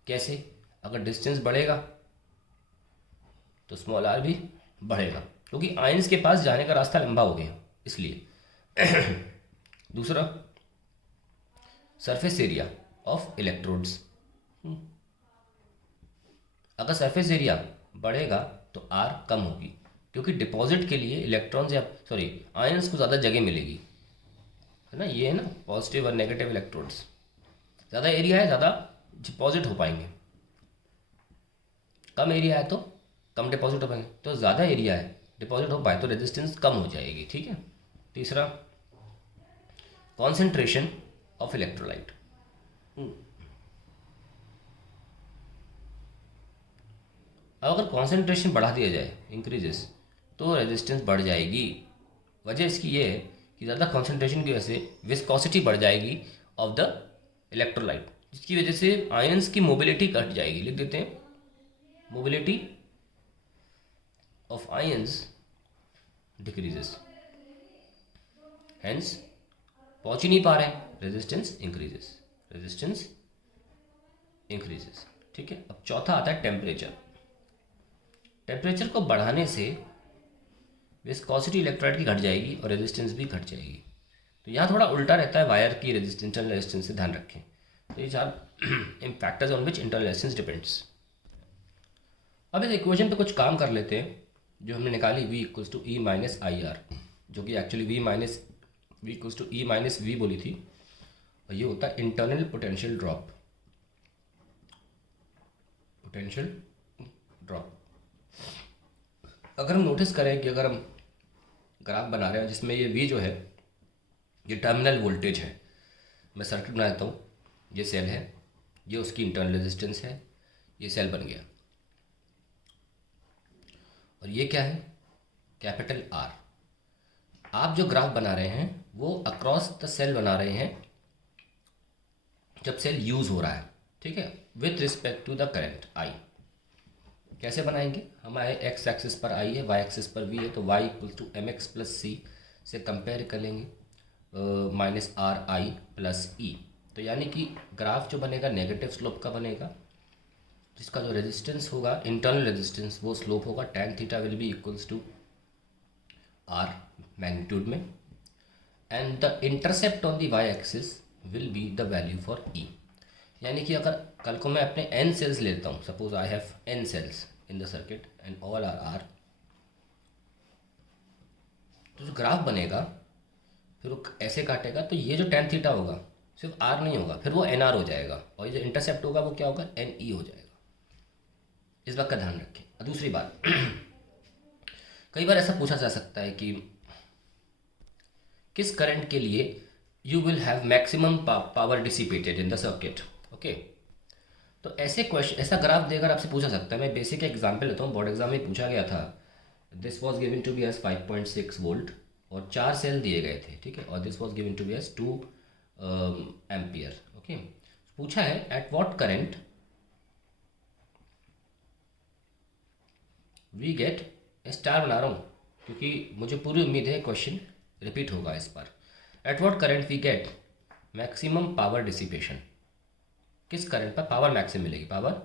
कैसे, अगर डिस्टेंस बढ़ेगा तो स्मॉल आर भी बढ़ेगा, क्योंकि आयंस के पास जाने का रास्ता लंबा हो गया इसलिए। दूसरा, सरफेस एरिया ऑफ इलेक्ट्रोड्स। अगर सरफेस एरिया बढ़ेगा तो आर कम होगी, क्योंकि डिपॉजिट के लिए इलेक्ट्रॉन्स या आयंस को ज़्यादा जगह मिलेगी, है ना। ये है ना पॉजिटिव और नेगेटिव इलेक्ट्रोड्स, ज़्यादा एरिया है ज़्यादा डिपॉजिट हो पाएंगे, कम एरिया है तो कम डिपॉजिट हो पाएंगे, तो ज़्यादा एरिया है डिपॉजिट हो पाए तो रेजिस्टेंस कम हो जाएगी। ठीक है। तीसरा, कॉन्सेंट्रेशन ऑफ इलेक्ट्रोलाइट। अब अगर कॉन्सेंट्रेशन बढ़ा दिया जाए इंक्रीजेस तो रेजिस्टेंस बढ़ जाएगी। वजह इसकी ये है कि ज़्यादा कॉन्सेंट्रेशन की वजह से विस्कोसिटी बढ़ जाएगी ऑफ द इलेक्ट्रोलाइट, जिसकी वजह से आयंस की मोबिलिटी घट जाएगी। लिख देते हैं, mobility of ions decreases, hence पहुंच ही नहीं पा रहे, रेजिस्टेंस इंक्रीजेस। ठीक है। अब चौथा आता है टेम्परेचर। टेम्परेचर को बढ़ाने से विस्कोसिटी इलेक्ट्रोलाइट की घट जाएगी और रेजिस्टेंस भी घट जाएगी। तो यहाँ थोड़ा उल्टा रहता है वायर की इंटरनल रेजिस्टेंस से, ध्यान रखें। तो ये 4 factors on which internal resistance depends. अब इस इक्वेशन पे कुछ काम कर लेते हैं जो हमने निकाली, V equals to E minus I R, जो कि actually V equals to E minus V बोली थी, और ये होता है इंटरनल पोटेंशियल ड्रॉप। अगर हम नोटिस करें कि अगर हम ग्राफ बना रहे हैं जिसमें ये V जो है ये टर्मिनल वोल्टेज है, मैं सर्किट बना देता हूँ, ये सेल है, ये उसकी इंटरनल रेजिस्टेंस है, ये सेल बन गया, और ये क्या है, कैपिटल आर। आप जो ग्राफ बना रहे हैं वो अक्रॉस द सेल बना रहे हैं जब सेल यूज़ हो रहा है, ठीक है, with respect to the current I. कैसे बनाएंगे, हमारे एक्स एक्सिस पर आई है, वाई एक्सिस पर वी है, तो Y equal to M X plus C से कंपेयर कर लेंगे minus R I plus E. तो यानी कि ग्राफ जो बनेगा नेगेटिव स्लोप का बनेगा, जिसका जो रेजिस्टेंस होगा इंटरनल रेजिस्टेंस वो स्लोप होगा tan theta will be equals to R magnitude में, and the intercept on the Y axis will be the value for E. यानी कि अगर कल को मैं अपने n सेल्स लेता हूँ, suppose I have n cells in the circuit and all are R, तो जो ग्राफ बनेगा फिर वो ऐसे काटेगा, तो ये जो tan थीटा होगा सिर्फ r नहीं होगा, फिर वो nr हो जाएगा, और ये जो इंटरसेप्ट होगा वो क्या होगा ne हो जाएगा। इस बात का ध्यान रखें। और दूसरी बात कई बार ऐसा पूछा जा सकता है कि किस करंट के लिए you will have maximum power dissipated in the circuit. Okay, तो ऐसे क्वेश्चन, ऐसा ग्राफ देकर आपसे पूछा सकता है। मैं बेसिक एग्जांपल लेता हूँ, बोर्ड एग्जाम में पूछा गया था। This was given to be as 5.6 volt और 4 सेल दिए गए थे, ठीक है, और this was given to be as 2 ampere. Okay, पूछा है at what current we get, star बना रहा हूँ क्योंकि मुझे पूरी उम्मीद है क्वेश्चन रिपीट होगा इस बार। At what current we get maximum power dissipation, किस करंट पर पावर मैक्सिमम मिलेगी, पावर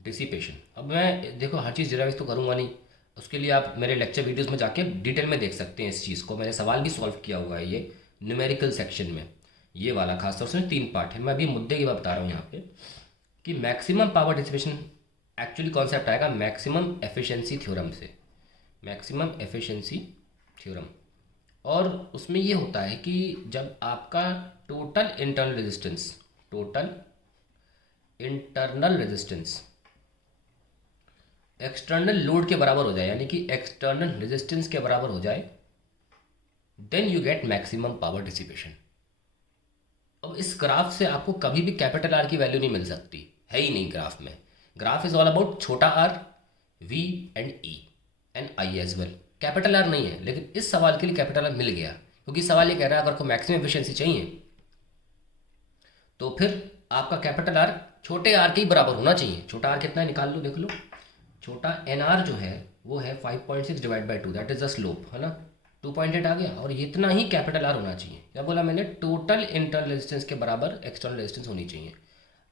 डिसिपेशन। अब मैं देखो हर चीज़ रिवाइज तो करूँगा नहीं, उसके लिए आप मेरे लेक्चर वीडियोस में जाके डिटेल में देख सकते हैं इस चीज़ को। मैंने सवाल भी सॉल्व किया हुआ है ये न्यूमेरिकल सेक्शन में, ये वाला खासतौर से 3 पार्ट है। मैं अभी मुद्दे की बात बता रहा हूँ यहाँ पे कि maximum power dissipation actually concept आएगा मैक्सिमम एफिशिएंसी थ्योरम से, मैक्सिमम एफिशिएंसी थ्योरम। और उसमें ये होता है कि जब आपका total internal resistance, total internal resistance external load के बराबर हो जाए, यानी कि एक्सटर्नल रेजिस्टेंस के बराबर हो जाए, then you get maximum power dissipation. अब इस ग्राफ से आपको कभी भी कैपिटल आर की वैल्यू नहीं मिल सकती, है ही नहीं ग्राफ में। ग्राफ इज ऑल अबाउट छोटा R, V and E and I as well. Capital R नहीं है, लेकिन इस सवाल के लिए कैपिटल आर मिल गया, क्योंकि सवाल ये कह रहा है अगर आपको मैक्सिमम एफिशिएंसी चाहिए तो फिर आपका कैपिटल आर छोटे आर के ही बराबर होना चाहिए। छोटा आर कितना है निकाल लो, देख लो। छोटा एन आर जो है वो है 5.6 divide by 2, that is the slope, है ना, 2.8 आ गया। और इतना ही कैपिटल आर होना चाहिए। क्या बोला मैंने, टोटल इंटरनल रेजिस्टेंस के बराबर एक्सटर्नल रेजिस्टेंस होनी चाहिए।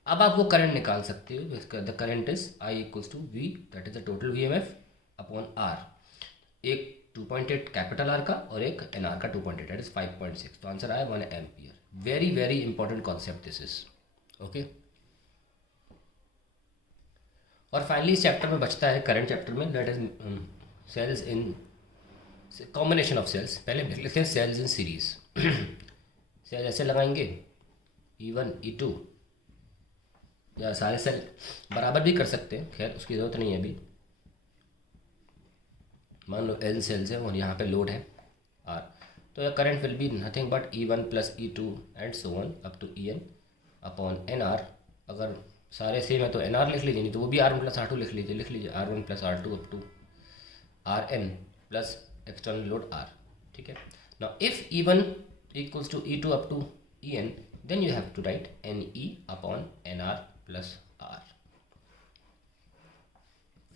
अब आप वो करंट निकाल सकते हो। The current is I equals to V, that is the total V M F upon R. एक 2.8 कैपिटल आर का और एक एन आर का 2.8, दैट इज 5.6। तो आंसर आया 1 ampere. Very very important concept this is. Okay, और finally इस chapter में बचता है करंट चैप्टर में, that is cells in combination of cells. पहले देख लेते हैं सेल्स इन सीरीज। सेल ऐसे लगाएंगे E1 E2, या सारे सेल बराबर भी कर सकते हैं, खैर उसकी ज़रूरत नहीं है अभी। मान लो N सेल्स है और यहाँ पे लोड है R, तो यह current will be nothing but E1 plus E2 and so on up to En upon NR। अगर सारे सेम है तो NR लिख लीजिए, नहीं तो वो भी R1 प्लस R2 लिख लीजिए R1 plus R2 up to Rn plus external load R। ठीक है, now if E1 equals to E2 up to En, then you have to write Ne upon Nr plus R.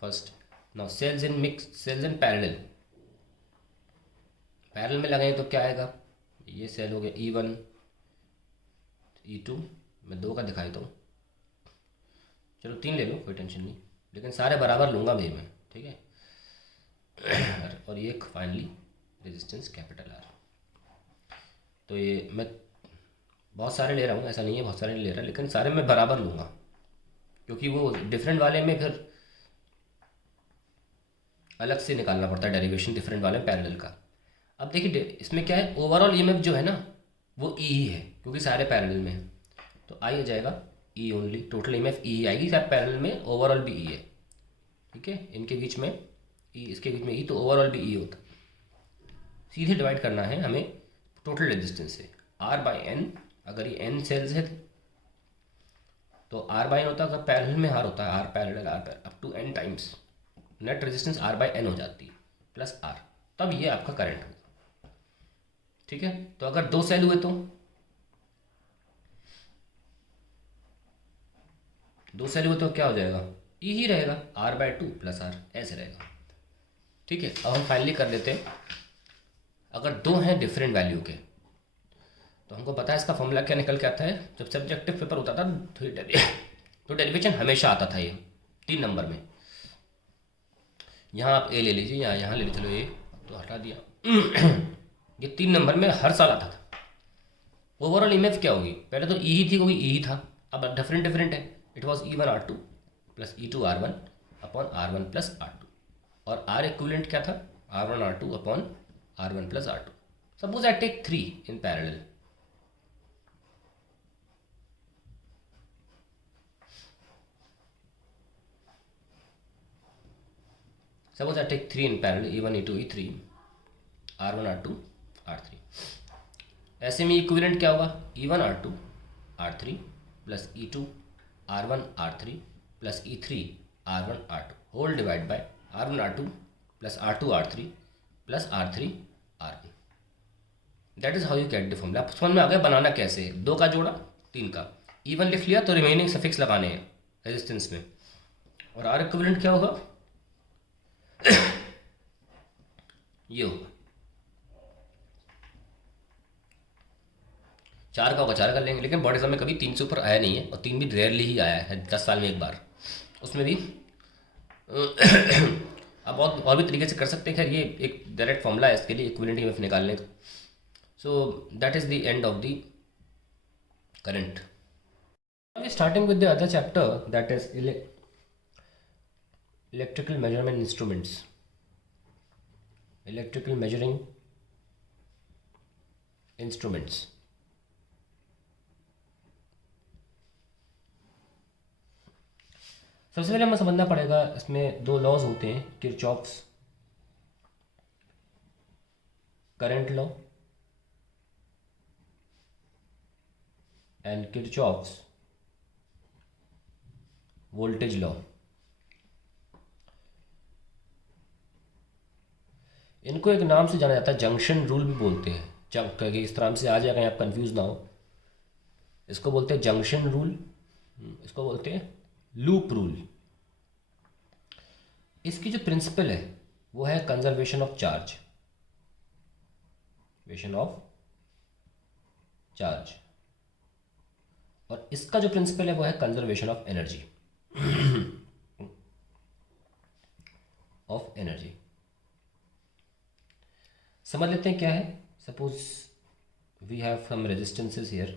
First, now cells in mix, cells in parallel. Parallel में लगाएं तो क्या आएगा, ये cell हो गया E1 E2, मैं 2 का दिखाई दूँ, चलो 3 ले लो कोई टेंशन नहीं, लेकिन सारे बराबर लूँगा भाई मैं, ठीक है। और ये फाइनली रेजिस्टेंस कैपिटल आर। तो ये मैं बहुत सारे ले रहा हूँ, ऐसा नहीं है बहुत सारे नहीं ले रहा, लेकिन सारे मैं बराबर लूँगा, क्योंकि वो डिफरेंट वाले में फिर अलग से निकालना पड़ता है डेरिवेशन डिफरेंट वाले पैरेलल का। अब देखिए इसमें क्या है, ओवरऑल ईएमएफ जो है ना वो ई ही है, क्योंकि सारे पैरेलल में है, तो आई आ जाएगा ई ओनली। टोटल ईएमएफ ई आएगी, सब पैरेलल में ओवरऑल भी ई है, ठीक है, इनके बीच में ई, इसके बीच में ई, तो ओवरऑल भी ई होता। सीधे डिवाइड करना है हमें टोटल रेजिस्टेंस से, आर बाई एन। अगर ये एन सेल्स है तो आर बाई एन होता है, अगर पैरेलल में आर होता है, R parallel R parallel up to n times, net resistance R by n हो जाती है प्लस आर, तब ये आपका करंट होगा। ठीक है, तो अगर 2 सेल हुए तो दो से वैल्यू तो क्या हो जाएगा, ई ही रहेगा, r/2 प्लस आर ऐसे रहेगा। ठीक है, अब हम फाइनली कर लेते हैं। अगर दो हैं डिफरेंट वैल्यू के तो हमको पता है इसका फॉर्मूला क्या निकल के आता है। जब सब्जेक्टिव पेपर होता था तो डेरिवेशन हमेशा आता था ये 3 नंबर में। यहाँ आप ए ले लीजिए, यहाँ ले लीजिए, चलो ए तो हटा दिया ये 3 नंबर में हर साल आता था। ओवरऑल इमेज क्या होगी, पहले तो ई ही थी, कोई ई ही था, अब डिफरेंट डिफरेंट है। It was E1R2 plus E2R1 upon R1 plus R2, और R इक्विवेलेंट क्या था, R1R2 upon R1 plus R2। Suppose I take 3 in parallel, suppose I take 3 in parallel, E1, E2, E3, R1, R2, R3। ऐसे में equivalent क्या होगा, E1, R2, R3 plus E2, R1, R3 plus E3, R1, R2 whole divide by R1, R2 plus R2, R3 plus R3, R1। That is how you get the formula. समझ में आ गया बनाना कैसे, 2 का जोड़ा 3 का, E1 लिख लिया तो रिमेनिंग सफिक्स लगाने हैं रेजिस्टेंस में, और R इक्विवेलेंट क्या होगा ये होगा 4 का होगा, 4 कर लेंगे। लेकिन बोर्ड एग्जाम में कभी 3 से ऊपर आया नहीं है, और 3 भी रेयरली ही आया है, 10 साल में एक बार, उसमें भी अब बहुत और भी तरीके से कर सकते हैं। खैर ये एक डायरेक्ट फॉर्मूला है इसके लिए इक्विवेलेंट ईएमएफ निकालने का। सो that is the end of the current. Starting with the other chapter that is electrical measurement instruments, electrical measuring instruments. सबसे पहले हमें समझना पड़ेगा, इसमें 2 लॉज होते हैं, Kirchhoff's current law and Kirchhoff's voltage law. इनको एक नाम से जाना जाता है, जंक्शन रूल भी बोलते हैं। इस तरह से आ जाएगा, आप कंफ्यूज ना हो। इसको बोलते हैं जंक्शन रूल, इसको बोलते हैं लूप रूल। इसकी जो प्रिंसिपल है वो है कंजर्वेशन ऑफ चार्ज, और इसका जो प्रिंसिपल है वो है कंजर्वेशन ऑफ एनर्जी, समझ लेते हैं क्या है। Suppose we have some resistances here,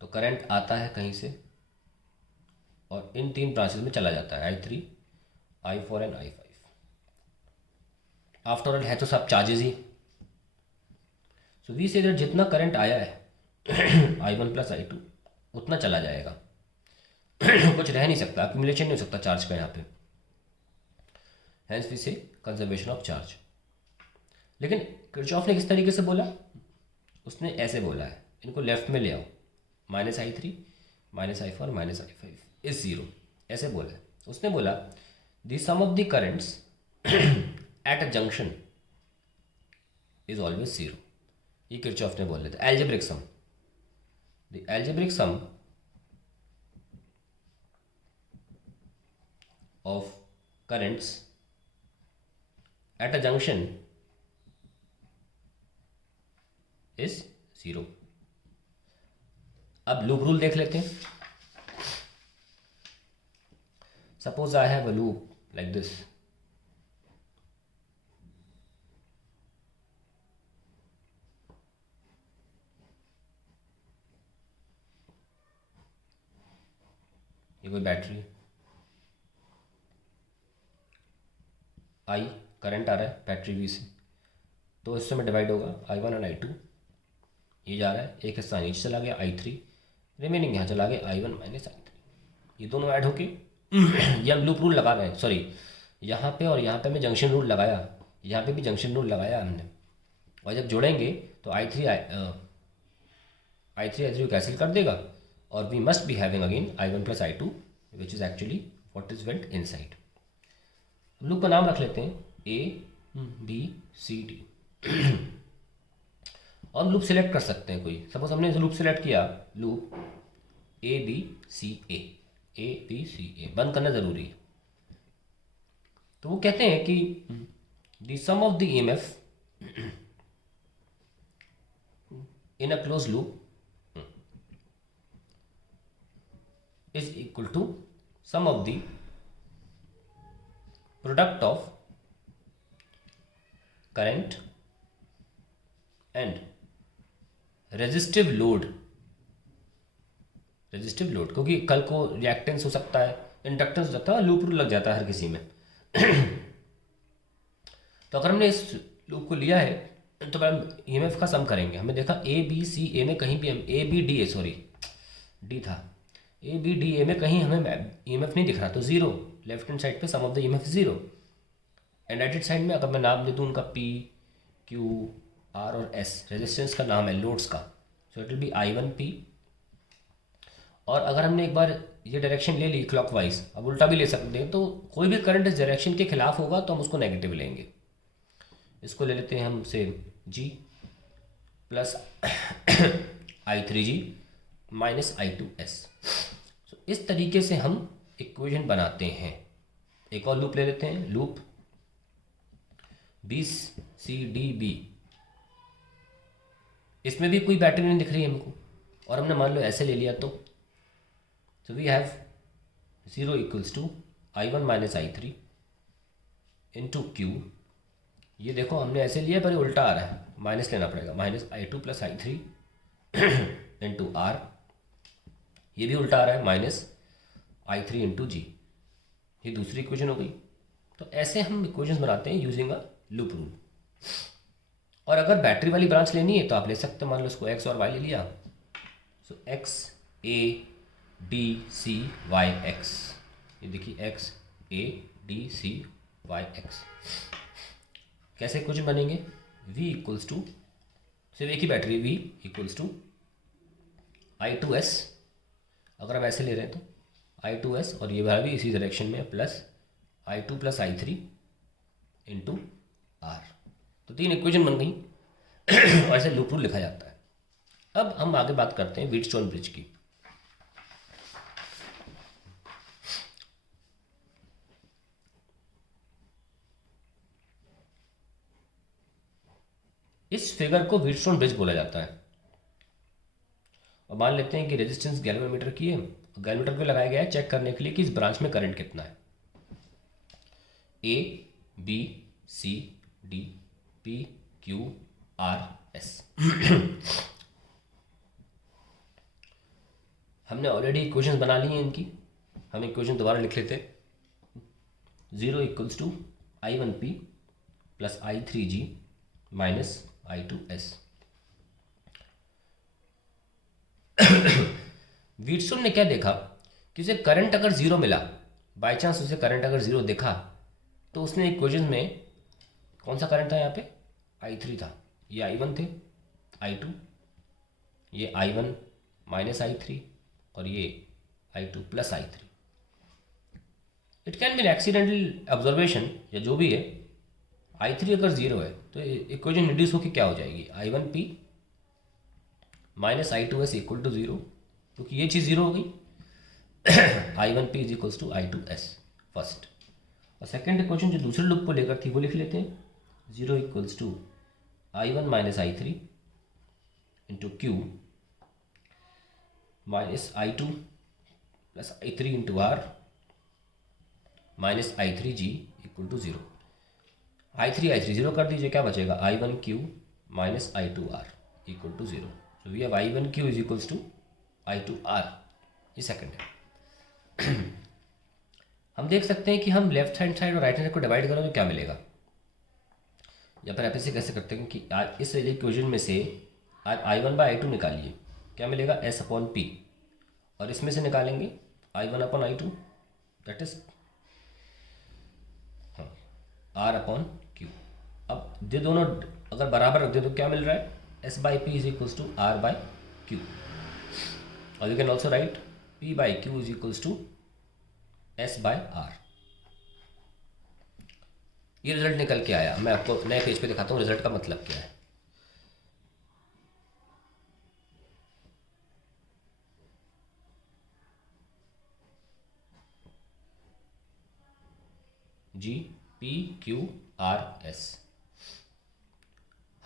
तो करंट आता है कहीं से और इन 3 ब्रांचेस में चला जाता है, I3, I4 and I5। After all है तो सब चार्जेस ही। सो वी से दैट जितना करंट आया है I1 प्लस I2 उतना चला जाएगा कुछ रह नहीं सकता, एक्यूमुलेशन नहीं हो सकता चार्ज का यहाँ पे। हैंस वी से कंजर्वेशन ऑफ चार्ज। लेकिन किरचॉफ ने किस तरीके से बोला, उसने ऐसे बोला है, इनको लेफ्ट में ले आओ, -I3 -I4 -I5 इज 0, ऐसे बोला है। उसने बोला the sum of the currents at a junction is always 0। ये किरचॉफ ने बोले थे, algebraic sum, the algebraic sum of currents at a junction is 0। अब लूप रूल देख लेते हैं। Suppose I have a loop like this, ये कोई बैटरी, आई करंट आ रहा है बैटरी वी से, तो इससे में डिवाइड होगा I1 और I2। ये जा रहा है, एक हिस्सा नीचे चला गया I3, रिमेनिंग यहाँ चला गया I1 माइनस I3। ये दोनों ऐड होके ये हम लूप रूल लगा रहे हैं, सॉरी यहाँ पे और यहाँ पे मैं जंक्शन रूल लगाया, यहाँ पे भी जंक्शन रूल लगाया हमने, और जब जोड़ेंगे तो I3 I3 कैंसिल कर देगा, और we must be having again I1 plus I2 which is actually what is went inside. Loop का नाम रख लेते हैं A B C D। और हम लूप सिलेक्ट कर सकते हैं कोई। सपोज हमने लूप सिलेक्ट किया, loop A B C A, A B C A, बंद करना ज़रूरी है। तो वो कहते हैं कि the sum of the EMF in a close loop is equal to sum of the product of current and resistive load, क्योंकि कल को रिएक्टेंस हो सकता है, इंडक्टेंस हो सकता है, लूप लग जाता है हर किसी में। तो अगर हमने इस लूप को लिया है तो हम ईएमएफ का सम करेंगे। हमने देखा ए बी सी ए में कहीं भी, हम A B D A, sorry D था, ए बी डी ए में कहीं हमें ईएमएफ नहीं दिख रहा, तो ज़ीरो। लेफ्ट हैंड साइड पे sum of the EMF zero, and right hand side में अगर मैं नाम दे दूँ उनका पी क्यू आर और एस, रेजिस्टेंस का नाम है लोड्स का, so it will be I1P। और अगर हमने एक बार ये डायरेक्शन ले ली क्लॉकवाइज, अब उल्टा भी ले सकते हैं, तो कोई भी करंट इस डायरेक्शन के खिलाफ होगा तो हम उसको नेगेटिव लेंगे। इसको ले लेते हैं हम से G plus I3G minus I2S। इस तरीके से हम इक्वेशन बनाते हैं। एक और लूप ले लेते हैं, लूप BCDB। इसमें भी कोई बैटरी नहीं दिख रही है हमको, और हमने मान लो ऐसे ले लिया तो we have 0 equals to I1 minus I3 into Q। ये देखो हमने ऐसे लिया पर ये उल्टा आ रहा है, माइनस लेना पड़ेगा, minus I2 plus I3 into R। ये भी उल्टा आ रहा है, माइनस I3 इंटू G। ये दूसरी इक्वेशन हो गई। तो ऐसे हम इक्वेशंस बनाते हैं यूजिंग अ लूप रूल। और अगर बैटरी वाली ब्रांच लेनी है तो आप ले सकते हैं, मान लो इसको x और y ले लिया, सो x a d c y x, ये देखिए x a d c y x। कैसे इक्वेशन बनेंगे, v इक्वल्स टू, सिर्फ एक ही battery, v equals to I2S, अगर हम ऐसे ले रहे हैं तो I2S, और ये वाला भी इसी डायरेक्शन में, plus I2 plus I3 into R। तो 3 इक्वेशन बन गई और ऐसे लूप रूल लिखा जाता है। अब हम आगे बात करते हैं व्हीटस्टोन ब्रिज की। इस फिगर को व्हीटस्टोन ब्रिज बोला जाता है। और मान लेते हैं कि रेजिस्टेंस गैल्वेनोमीटर की है, गैल्वेनोमीटर पे लगाया गया है चेक करने के लिए कि इस ब्रांच में करंट कितना है। A B C D P Q R S। हमने ऑलरेडी इक्वेशंस बना ली हैं इनकी, हम इक्वेशन दोबारा लिख लेते हैं। 0 equals to I1P plus I3G minus I2S। Wheatstone ने क्या देखा कि उसे करंट अगर ज़ीरो मिला, बाय चांस उसे करंट अगर ज़ीरो दिखा, तो उसने इक्वेशन में कौन सा करंट था, यहाँ पे I3 था, ये I1 थे, I2, ये I1 माइनस I3 और ये I2 plus I3। It can be accidental observation या जो भी है, I3 अगर ज़ीरो है तो इक्वेशन रिड्यूस होकर क्या हो जाएगी, I1P minus I2S equal to zero, क्योंकि ये चीज़ ज़ीरो हो गई। I1P is equals to I2S first. और सेकेंड इक्वेशन जो दूसरे लूप को लेकर थी वो लिख लेते हैं। 0 equals to I1 minus I3 into Q minus I2 plus I3 into R minus I3G equal to zero. I3 zero कर दीजिए, क्या बचेगा, I1Q minus I2R equal to zero. So we have I1Q is equals to I2R। ये second है। हम देख सकते हैं कि हम लेफ्ट हैंड साइड और राइट हैंड साइड को डिवाइड करें तो क्या मिलेगा, या फिर आप इसे कैसे करते हैं कि इस इक्वेशन में से I1 बाई I2 निकालिए, क्या मिलेगा, S अपॉन P, और इसमें से निकालेंगे I1 upon I2 that is R upon Q। अब ये दोनों अगर बराबर रख दे तो क्या मिल रहा है, S by P is equals to R by Q, और you can also write P by Q is equals to S by R। ये रिजल्ट निकल के आया। मैं आपको नए पेज पे दिखाता हूँ रिजल्ट का मतलब क्या है। G P Q R S।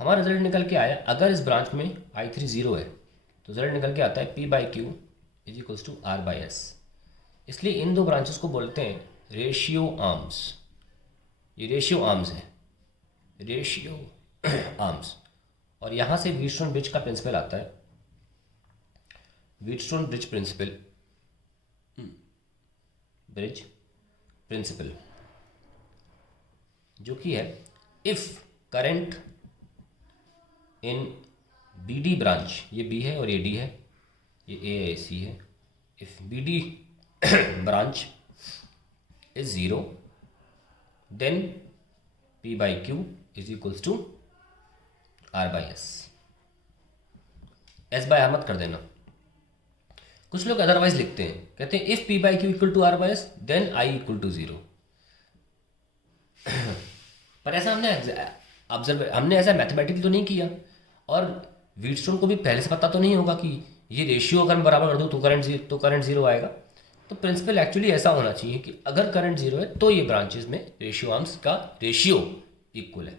हमारा रिजल्ट निकल के आया, अगर इस ब्रांच में I3 0 है तो रिजल्ट निकल के आता है P/Q is equals to R/S। इसलिए इन दो ब्रांचेस को बोलते हैं रेशियो आर्म्स। ये रेशियो आर्म्स है, रेशियो आर्म्स। और यहाँ से व्हीटस्टोन ब्रिज का प्रिंसिपल आता है, व्हीटस्टोन ब्रिज प्रिंसिपल, जो कि है if current in BD branch, ये B है और ये D है, ये A है, C है, if BD branch is 0 then P/Q is equals to R/S। S by R मत कर देना। कुछ लोग अदरवाइज लिखते हैं, कहते हैं if P/Q equal to R/S then I equal to 0। पर ऐसा हमने ऐसा मैथमेटिकल तो नहीं किया, और व्हीटस्टोन को भी पहले से पता तो नहीं होगा कि ये रेशियो अगर मैं बराबर कर दूँ तो करंट जीरो आएगा। तो प्रिंसिपल एक्चुअली ऐसा होना चाहिए कि अगर करंट जीरो है तो ये ब्रांचेस में रेशियो आर्म्स का रेशियो इक्वल है।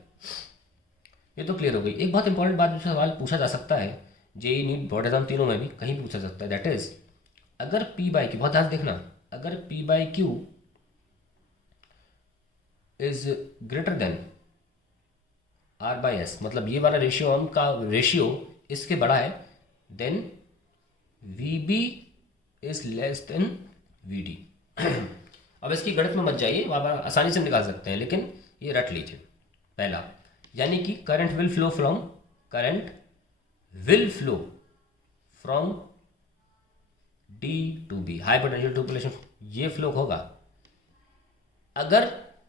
ये तो क्लियर हो गई। एक बहुत इंपॉर्टेंट बात जो सवाल पूछा जा सकता है जेईई नीट बोर्ड एग्जाम तीनों में भी कहीं पूछा सकता है, दैट इज अगर P/Q, बहुत ध्यान देखना, अगर P/Q is greater than R/S, मतलब ये वाला रेशियो आर्म का रेशियो इसके बड़ा है, then VB is less than VD। अब इसकी गणित में मत जाइए, आप आसानी से निकाल सकते हैं, लेकिन ये रट लीजिए पहला, यानी कि current will flow from D to B, high potential to potential, ये फ्लो होगा अगर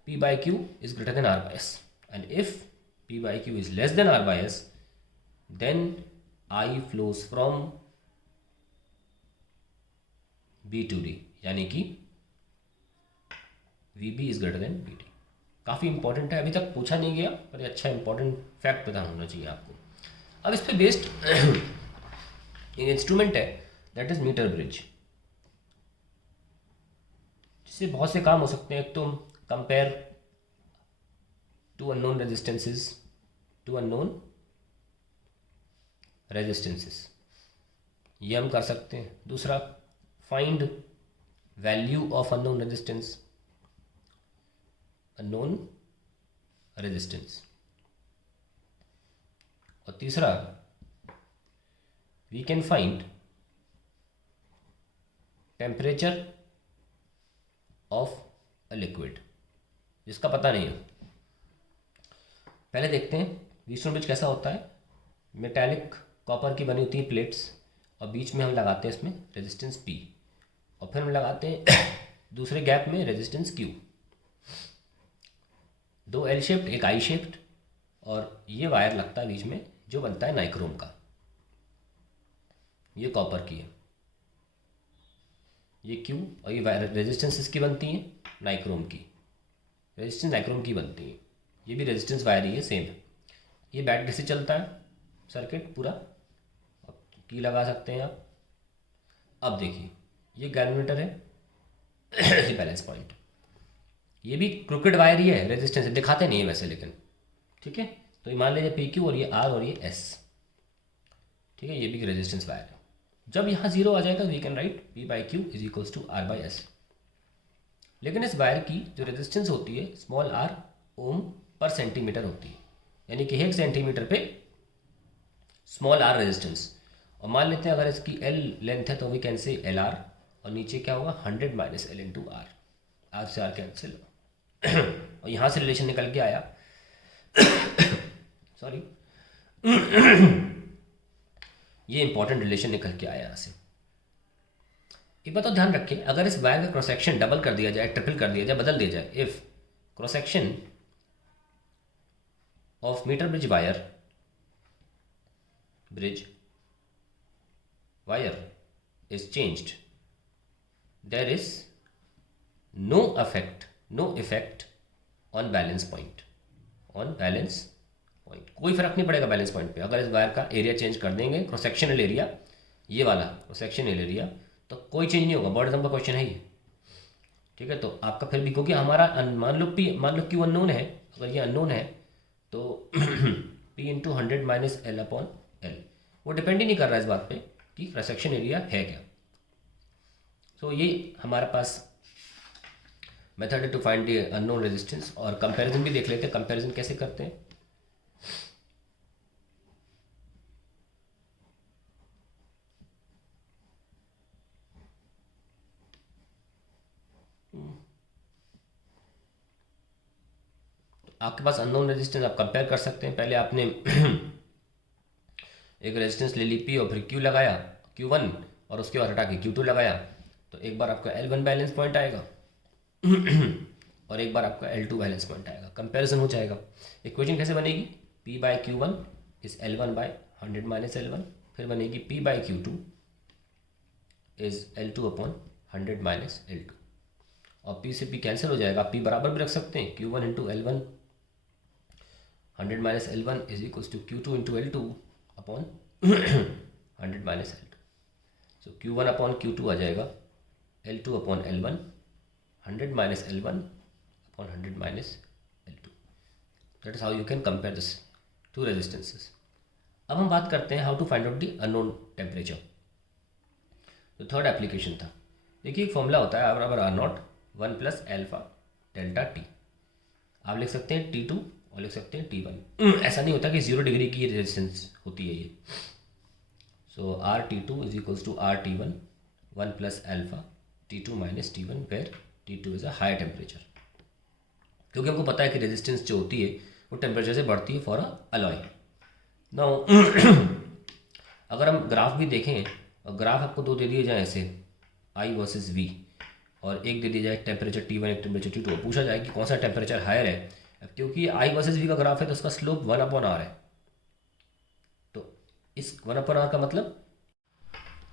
P/Q is greater than R/S, and if P/Q is less than R/S then I flows from B to D, यानी कि VB is greater than VD। काफ़ी important है, अभी तक पूछा नहीं गया पर ये अच्छा इंपॉर्टेंट फैक्ट पता होना चाहिए आपको। अब इस पे बेस्ड एक इंस्ट्रूमेंट है दैट इज मीटर ब्रिज, जिससे बहुत से काम हो सकते हैं। एक तो कंपेयर टू अननोन रेजिस्टेंसेस, ये हम कर सकते हैं। दूसरा, find value of unknown resistance. और तीसरा, we can find temperature of a liquid, जिसका पता नहीं है। पहले देखते हैं व्हीटस्टोन ब्रिज कैसा होता है। मेटालिक कॉपर की बनी होती है प्लेट्स, और बीच में हम लगाते हैं इसमें रेजिस्टेंस P, और फिर हम लगाते हैं दूसरे गैप में रेजिस्टेंस Q। दो L शेप्ड, एक I शेप्ड, और ये वायर लगता है बीच में जो बनता है नाइक्रोम का। ये कॉपर की है, ये Q, और ये वायर रेजिस्टेंस इसकी बनती है नाइक्रोम की, रेजिस्टेंस नाइक्रोम की बनती है। ये भी रेजिस्टेंस वायर ही है, सेम है। ये बैटरी से चलता है सर्किट पूरा, की लगा सकते हैं आप। अब देखिए, ये गैल्वेनोमीटर है, ये बैलेंस पॉइंट, ये भी क्रोकेड वायर ही है, रेजिस्टेंस दिखाते नहीं है वैसे, लेकिन ठीक है। तो ये मान लीजिए PQ, और ये R, और ये S, ठीक है। ये भी रेजिस्टेंस वायर है। जब यहाँ जीरो आ जाएगा we can write P/Q is equals to R/S। लेकिन इस वायर की जो रेजिस्टेंस होती है स्मॉल r ओम पर सेंटीमीटर होती है, यानी कि 1 सेंटीमीटर पे स्मॉल r रेजिस्टेंस। और मान लेते हैं अगर इसकी L लेंथ है तो वी कैन से LR, और नीचे क्या होगा 100 - L × R, R से R कैंसिल। और यहाँ से रिलेशन निकल के आया सॉरी ये इंपॉर्टेंट रिलेशन निकल के आया यहाँ से। एक बात तो ध्यान रखें, अगर इस वायर का क्रॉस सेक्शन डबल कर दिया जाए, ट्रिपल कर दिया जाए, बदल दिया जाए, if cross section of metre bridge wire is changed, there is no effect on balance point। कोई फर्क नहीं पड़ेगा बैलेंस पॉइंट पे। अगर इस वायर का एरिया चेंज कर देंगे, क्रॉस सेक्शनल एरिया, ये वाला क्रॉस सेक्शनल एरिया, तो कोई चेंज नहीं होगा। बोर्ड एग्जाम का क्वेश्चन है ये। ठीक है, तो आपका फिर भी, क्योंकि हमारा मान लो क्यू अननोन है, अगर ये अननोन है तो पी इंटू 100 - L/L, वो डिपेंड ही नहीं कर रहा है इस बात पे कि क्रॉस सेक्शन एरिया है क्या। तो ये हमारे पास मेथड है to find the unknown resistance. और कंपैरिजन भी देख लेते हैं, कंपैरिजन कैसे करते हैं। आपके पास अननोन रेजिस्टेंस, आप कंपेयर कर सकते हैं। पहले आपने एक रेजिस्टेंस ले ली पी और फिर क्यू लगाया, Q1, और उसके बाद हटा के Q2 लगाया, तो एक बार आपका L1 बैलेंस पॉइंट आएगा और एक बार आपका L2 बैलेंस पॉइंट आएगा, कंपैरिजन हो जाएगा। इक्वेशन कैसे बनेगी? P/Q1 इज L1/100 - L1, फिर बनेगी P/Q2 इज L2/100 - L2, और P से P कैंसिल हो जाएगा। P बराबर भी रख सकते हैं, Q1 into L1 100 - L1 is equals to Q2 into L2 upon 100 - L2। सो Q1 अपॉन Q2 आ जाएगा L2 upon L1 100 - L1 upon 100 - L2। That is how you can compare this two resistances. अब हम बात करते हैं how to find out the unknown temperature. तो third application था, देखिए एक फॉर्मूला होता है बराबर R0 1 + अल्फा डेल्टा टी। आप लिख सकते हैं T2 और लिख सकते हैं T1। ऐसा नहीं होता कि 0 डिग्री की रेजिस्टेंस होती है ये। So R T2 is equals to RT1 1 + alpha T2 - T1, where T2 is a higher temperature. क्योंकि हमको पता है कि रेजिस्टेंस जो होती है वो टेम्परेचर से बढ़ती है फॉर अ अलॉय। नाउ अगर हम ग्राफ भी देखें, और ग्राफ आपको दो दे दिए जाए ऐसे I वर्सेस V, और एक दे दिया जाए टेम्परेचर T1 एक टेम्परेचर T2, पूछा जाए कि कौन सा टेम्परेचर हायर है। अब क्योंकि I वर्सेस V का ग्राफ है तो उसका स्लोप 1/R है, तो इस 1/R का मतलब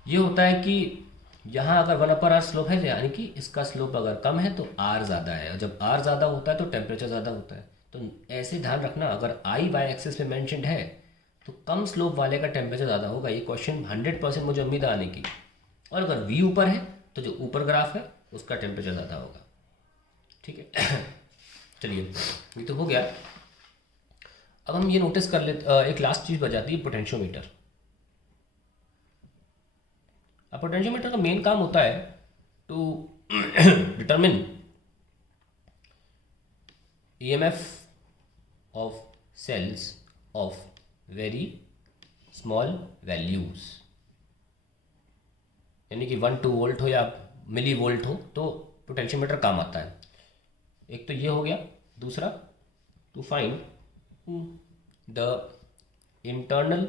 ये होता है कि यहाँ अगर 1/R स्लोप है, यानी कि इसका स्लोप अगर कम है तो R ज़्यादा है, और जब R ज़्यादा होता है तो टेम्परेचर ज़्यादा होता है। तो ऐसे ध्यान रखना, अगर I y एक्सिस पे मैंशनड है तो कम स्लोप वाले का टेम्परेचर ज़्यादा होगा। ये क्वेश्चन 100% मुझे उम्मीद है आने की। और अगर V ऊपर है तो जो ऊपर ग्राफ है उसका टेम्परेचर ज़्यादा होगा। ठीक है चलिए, ये तो हो गया। अब हम ये नोटिस कर लेते, एक लास्ट चीज़ बजाती है पोटेंशियोमीटर। अब पोटेंशियोमीटर का मेन काम होता है to determine EMF of cells of very small values, यानी कि 1-2 वोल्ट हो या मिली वोल्ट हो तो पोटेंशियोमीटर काम आता है। एक तो ये हो गया। दूसरा, to find the internal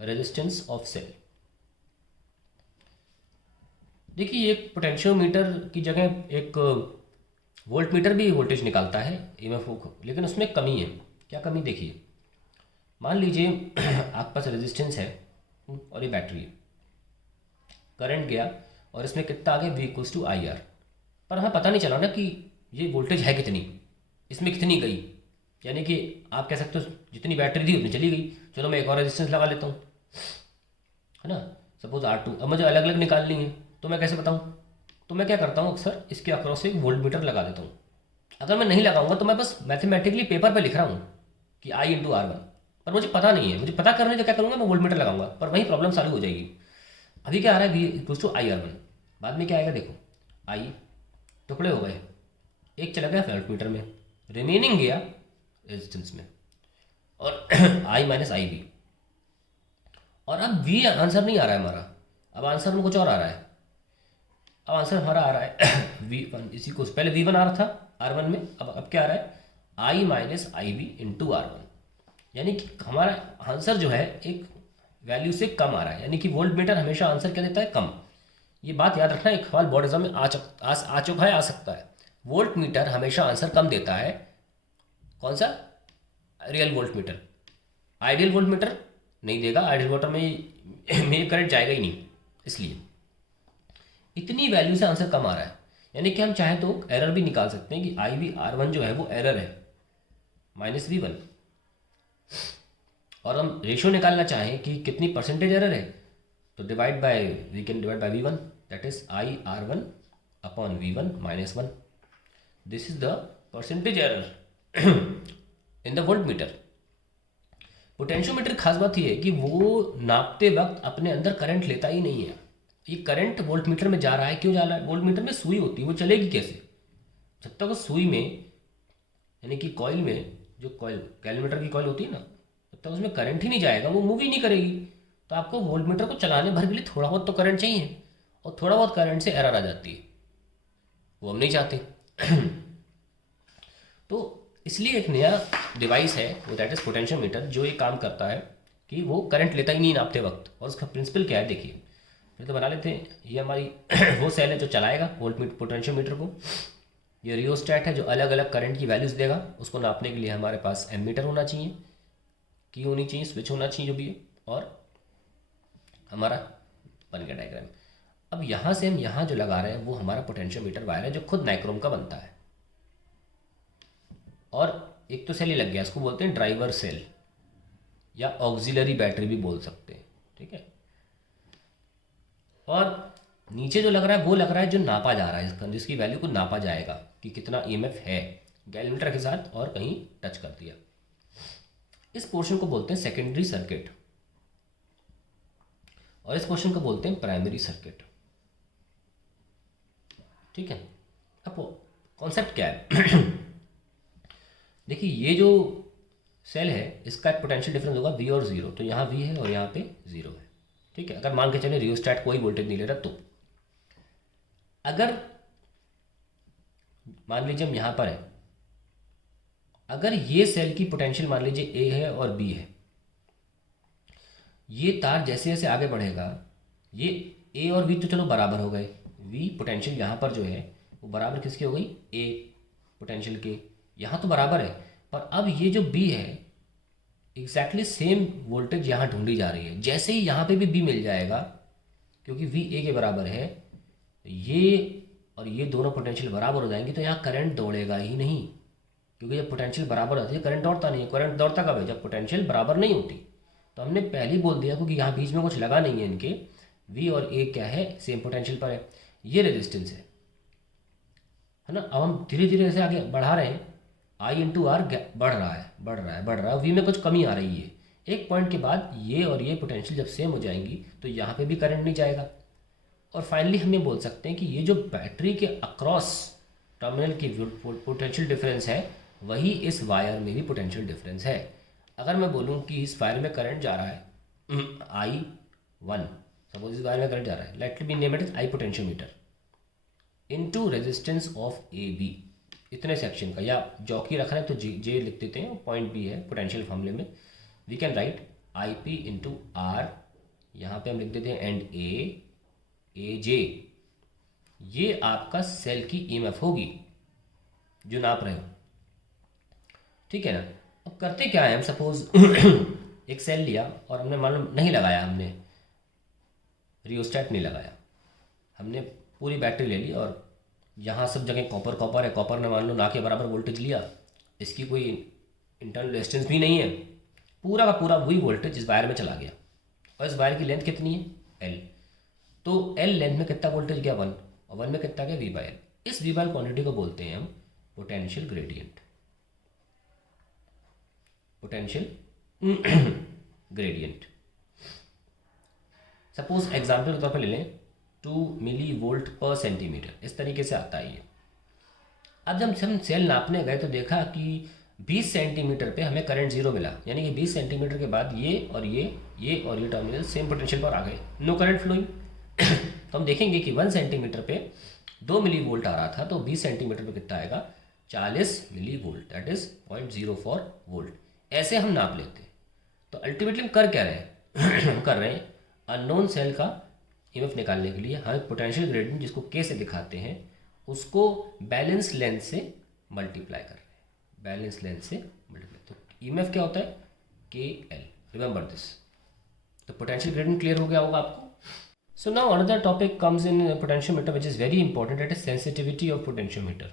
resistance of cell. देखिए एक पोटेंशियोमीटर की जगह एक वोल्ट मीटर भी वोल्टेज निकालता है EMF को, लेकिन उसमें कमी है। क्या कमी? देखिए, मान लीजिए आपके पास रेजिस्टेंस है और ये बैटरी है, करंट गया और इसमें कितना आ गया V = IR, पर हमें पता नहीं चला ना कि ये वोल्टेज है कितनी, इसमें कितनी गई। यानी कि आप कह सकते हो जितनी बैटरी थी उतनी चली गई, चलो मैं एक और रेजिस्टेंस लगा लेता हूँ, है ना, सपोज R2। अब मुझे अलग अलग निकालनी है तो मैं कैसे बताऊँ? तो मैं क्या करता हूँ, अक्सर इसके अक्रॉस एक वोल्ट मीटर लगा देता हूँ। अगर मैं नहीं लगाऊंगा तो मैं बस मैथमेटिकली पेपर पे लिख रहा हूँ कि I × R1, पर मुझे पता नहीं है। मुझे पता करने से क्या करूँगा, मैं वोल्ट मीटर लगाऊंगा, पर वही प्रॉब्लम चालू हो जाएगी। अभी क्या आ रहा है V = IR1, बाद में क्या आएगा देखो, I टुकड़े हो गए, एक चला गया वोल्ट मीटर में, रिमेनिंग गया रेजिस्टेंस में, और I - IB। और अब V आंसर नहीं आ रहा है हमारा, अब आंसर में कुछ और आ रहा है। अब आंसर हमारा आ रहा है V1 इसी को, पहले V1 आ रहा था R1 में, अब क्या आ रहा है, I - IB × R1, यानी कि हमारा आंसर जो है एक वैल्यू से कम आ रहा है। यानी कि वोल्ट मीटर हमेशा आंसर क्या देता है, कम। ये बात याद रखना, एक सवाल बोर्ड एग्जाम में आ चुका है, आ सकता है। वोल्ट मीटर हमेशा आंसर कम देता है। कौन सा? Real volt meter. Ideal volt meter नहीं देगा, आइडियल वोल्टर में करंट जाएगा ही नहीं, इसलिए इतनी वैल्यू से आंसर कम आ रहा है। यानी कि हम चाहें तो एरर भी निकाल सकते हैं कि IB R1 जो है वो एरर है -V1, और हम रेशियो निकालना चाहें कि कितनी परसेंटेज एरर है, तो we can divide by V1, that is I R1 upon V1 minus 1. This is the percentage error in the voltmeter. Potentiometer खास बात ये है कि वो नापते वक्त अपने अंदर करंट लेता ही नहीं है. ये करंट वोल्ट मीटर में जा रहा है, क्यों जा रहा है? वोल्ट मीटर में सुई होती है, वो चलेगी कैसे? जब तक उस सुई में, यानी कि कॉइल में, जो कॉइल कैलमीटर की कॉइल होती है ना, जब तक उसमें करंट ही नहीं जाएगा वो मूव ही नहीं करेगी. तो आपको वोल्ट मीटर को चलाने भर के लिए थोड़ा बहुत तो करंट चाहिए, और थोड़ा बहुत करंट से एरर आ जाती है, वो हम नहीं चाहते. तो इसलिए एक नया डिवाइस है वो, दैट इज पोटेंशियोमीटर, जो ये काम करता है कि वो करंट लेता ही नहीं नापते वक्त. और उसका प्रिंसिपल क्या है देखिए, फिर तो बना लेते हैं. ये हमारी वो सेल है जो चलाएगा वोल्ट पोटेंशियोमीटर को. ये रियोस्टैट है जो अलग अलग करंट की वैल्यूज़ देगा. उसको नापने के लिए हमारे पास एमीटर होना चाहिए, की होनी चाहिए, स्विच होना चाहिए जो भी है, और हमारा बन गया डायग्राम. अब यहाँ से हम यहाँ जो लगा रहे हैं वो हमारा पोटेंशियोमीटर वायर है जो खुद नाइक्रोम का बनता है. और एक तो सेल ही लग गया, इसको बोलते हैं ड्राइवर सेल या ऑक्सिलरी बैटरी भी बोल सकते हैं. ठीक है. और नीचे जो लग रहा है वो लग रहा है जो नापा जा रहा है, इसका जिसकी वैल्यू को नापा जाएगा कि कितना ईएमएफ है गैलमीटर के साथ, और कहीं टच कर दिया. इस पोर्शन को बोलते हैं सेकेंडरी सर्किट, और इस पोर्शन को बोलते हैं प्राइमरी सर्किट. ठीक है. अब कॉन्सेप्ट क्या है? देखिए, ये जो सेल है इसका एक पोटेंशियल डिफरेंस होगा V और 0. तो यहाँ V है और यहाँ पे 0 है. ठीक है. अगर मान के चले रियोस्टैट कोई वोल्टेज नहीं ले रहा, तो अगर मान लीजिए हम यहाँ पर है, अगर ये सेल की पोटेंशियल मान लीजिए A है और B है, ये तार जैसे जैसे आगे बढ़ेगा, ये A और V तो चलो बराबर हो गए. V पोटेंशियल यहाँ पर जो है वो बराबर किसकी हो गई? A पोटेंशियल के. यहाँ तो बराबर है, पर अब ये जो B है एग्जैक्टली सेम वोल्टेज यहाँ ढूंढी जा रही है. जैसे ही यहाँ पे भी B मिल जाएगा, क्योंकि V A के बराबर है, ये और ये दोनों पोटेंशियल बराबर हो जाएंगे, तो यहाँ करंट दौड़ेगा ही नहीं. क्योंकि जब पोटेंशियल बराबर होती है करंट दौड़ता नहीं है. करंट दौड़ता कब है? जब पोटेंशियल बराबर नहीं होती. तो हमने पहले ही बोल दिया, क्योंकि यहाँ बीच में कुछ लगा नहीं है इनके. V और A क्या है? सेम पोटेंशियल पर है. ये रेजिस्टेंस है ना. अब हम धीरे धीरे ऐसे आगे बढ़ा रहे हैं, I इंटू आर बढ़ रहा है, बढ़ रहा है, बढ़ रहा है. V में कुछ कमी आ रही है. एक पॉइंट के बाद ये और ये पोटेंशियल जब सेम हो जाएंगी तो यहाँ पे भी करंट नहीं जाएगा. और फाइनली हम ये बोल सकते हैं कि ये जो बैटरी के अक्रॉस टर्मिनल की पोटेंशियल डिफरेंस है, वही इस वायर में भी पोटेंशियल डिफरेंस है. अगर मैं बोलूँ कि इस वायर में करंट जा रहा है I1, सपोज इस वायर में करंट जा रहा है, let me name it is I potentiometer into resistance of AB, इतने सेक्शन का, या जॉकी रख रहे हैं तो J लिख देते हैं, पॉइंट B है पोटेंशियल फॉर्मूले में. We can write IP into R, यहाँ पे हम लिख देते हैं एंड AJ. ये आपका सेल की EMF होगी जो नाप रहे हो. ठीक है ना. अब करते क्या है, हम सपोज एक सेल लिया और हमने मालूम नहीं लगाया, हमने रियोस्टैट नहीं लगाया, हमने पूरी बैटरी ले ली और यहाँ सब जगह कॉपर कॉपर है. कॉपर ने मान लो ना के बराबर वोल्टेज लिया, इसकी कोई इंटरनल रेजिस्टेंस भी नहीं है, पूरा का पूरा वही वोल्टेज इस वायर में चला गया. और इस वायर की लेंथ कितनी है? L. तो L लेंथ में कितना वोल्टेज गया? 1. और 1 में कितना गया? V/L. इस V/L क्वांटिटी को बोलते हैं हम potential gradient. Potential gradient. Suppose example के तौर पर ले लें 2 मिली वोल्ट पर सेंटीमीटर, इस तरीके से आता है ये. अब जब हम सेल नापने गए तो देखा कि 20 सेंटीमीटर पे हमें करंट 0 मिला, यानी कि 20 सेंटीमीटर के बाद ये और ये और ये टर्मिनल सेम पोटेंशियल पर आ गए, नो करंट फ्लोइंग. तो हम देखेंगे कि 1 सेंटीमीटर पे 2 मिली वोल्ट आ रहा था, तो 20 सेंटीमीटर पे कितना आएगा? 40 millivolt, that is 0.04 volt. ऐसे हम नाप लेते हैं. तो अल्टीमेटली हम कर क्या रहे हैं? हम कर रहे हैं अननोन सेल का EMF निकालने के लिए हम पोटेंशियल ग्रेडियंट, जिसको K से दिखाते हैं, उसको बैलेंस लेंथ से मल्टीप्लाई कर रहे हैं. बैलेंस लेंथ से मल्टीप्लाई. तो EMF क्या होता है? KL. Remember this. तो पोटेंशियल ग्रेडियंट क्लियर हो गया होगा आपको. So now another topic comes in potentiometer which is very important, that is sensitivity of potentiometer.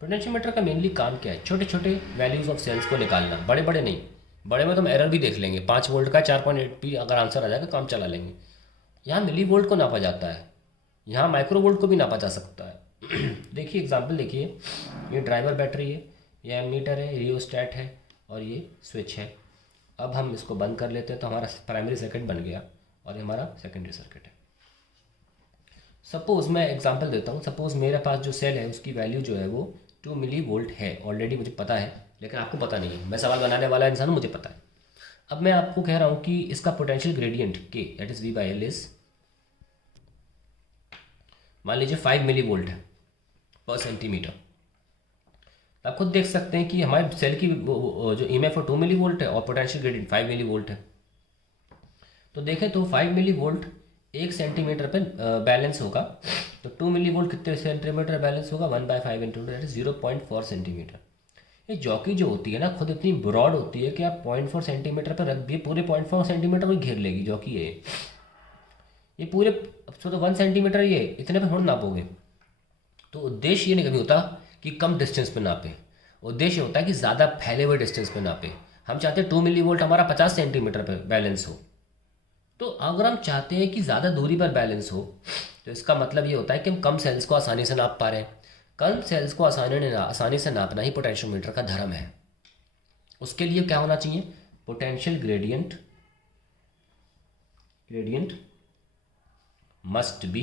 Potentiometer का मेनली काम क्या है? छोटे छोटे वैल्यूज ऑफ सेल्स को निकालना, बड़े बड़े नहीं. बड़े में तो हम एरर भी देख लेंगे, 5 वोल्ट का 4.8 भी अगर आंसर आ जाएगा काम चला लेंगे. यहाँ मिली वोल्ट को नापा जाता है, यहाँ माइक्रो वोल्ट को भी नापा जा सकता है। देखिए एग्जांपल देखिए, ये ड्राइवर बैटरी है, ये एमीटर है, रियोस्टैट है और ये स्विच है। अब हम इसको बंद कर लेते हैं तो हमारा प्राइमरी सर्किट बन गया और ये हमारा सेकेंडरी सर्किट है। सपोज़ मैं एग्जांपल देता हूँ, सपोज़ मेरे पास जो सेल है उसकी वैल्यू जो है वो 2 मिली वोल्ट है, ऑलरेडी मुझे पता है, लेकिन आपको पता नहीं है। मैं सवाल बनाने वाला इंसान हूँ, मुझे पता है। अब मैं आपको कह रहा हूँ कि इसका पोटेंशियल ग्रेडियंट के दैट इज़ V/L इज, मान लीजिए 5 मिली वोल्ट है पर सेंटीमीटर। आप खुद देख सकते हैं कि हमारे सेल की जो EMF है 2 मिली वोल्ट है और पोटेंशियल ग्रेडियंट 5 मिली वोल्ट है। तो देखें तो 5 मिली वोल्ट 1 सेंटीमीटर पे बैलेंस होगा, तो 2 मिली वोल्ट कितने सेंटीमीटर बैलेंस होगा, 1/5 इंटू दैट इज 0.4 सेंटीमीटर। ये जॉकी जो होती है ना खुद इतनी ब्रॉड होती है कि आप 0.4 सेंटीमीटर पर रख दिए, पूरे 0.4 सेंटीमीटर को घेर लेगी जॉकी है ये पूरे। तो 1 सेंटीमीटर ये इतने पर थोड़ा नापोगे। तो उद्देश्य ये नहीं कभी होता कि कम डिस्टेंस पे नापे, उद्देश्य होता है कि ज़्यादा फैले हुए डिस्टेंस पे नापे। हम चाहते हैं 2 मिली वोल्ट हमारा 50 सेंटीमीटर पर बैलेंस हो। तो अगर हम चाहते हैं कि ज़्यादा दूरी पर बैलेंस हो तो इसका मतलब ये होता है कि हम कम सेल्स को आसानी से नाप पा रहे हैं। कम सेल्स को आसानी से नापना ही पोटेंशियोमीटर का धर्म है। उसके लिए क्या होना चाहिए, potential gradient must be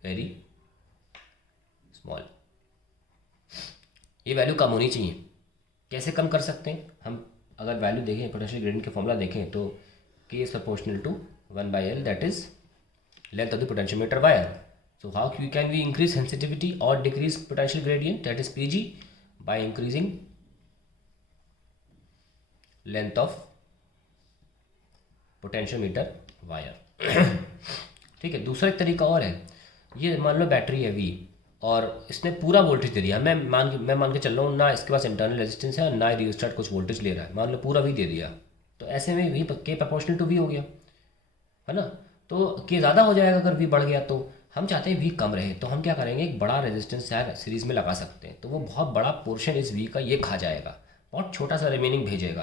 very small. ये वैल्यू कम होनी चाहिए। कैसे कम कर सकते हैं हम, अगर वैल्यू देखें, पोटेंशियल ग्रेडियंट के फॉर्मूला देखें तो K is proportional to 1/L, that is length of the potentiometer wire. So how can we increase sensitivity or decrease potential gradient, that is Pg, by increasing length of potentiometer wire. ठीक है। दूसरा एक तरीका और है, ये मान लो battery है V और इसने पूरा वोल्टेज दे दिया। मैं मान के चल रहा हूँ ना इसके पास इंटरनल रेजिस्टेंस है ना रियोस्टेट कुछ वोल्टेज ले रहा है, मान लो पूरा V दे दिया, तो ऐसे में V K proportional to V हो गया, है ना। तो K ज़्यादा हो जाएगा अगर V बढ़ गया। तो हम चाहते हैं V कम रहे, तो हम क्या करेंगे, एक बड़ा रेजिस्टेंस यार सीरीज़ में लगा सकते हैं, तो वो बहुत बड़ा पोर्शन इस V का ये खा जाएगा, बहुत छोटा सा रिमेनिंग भेजेगा।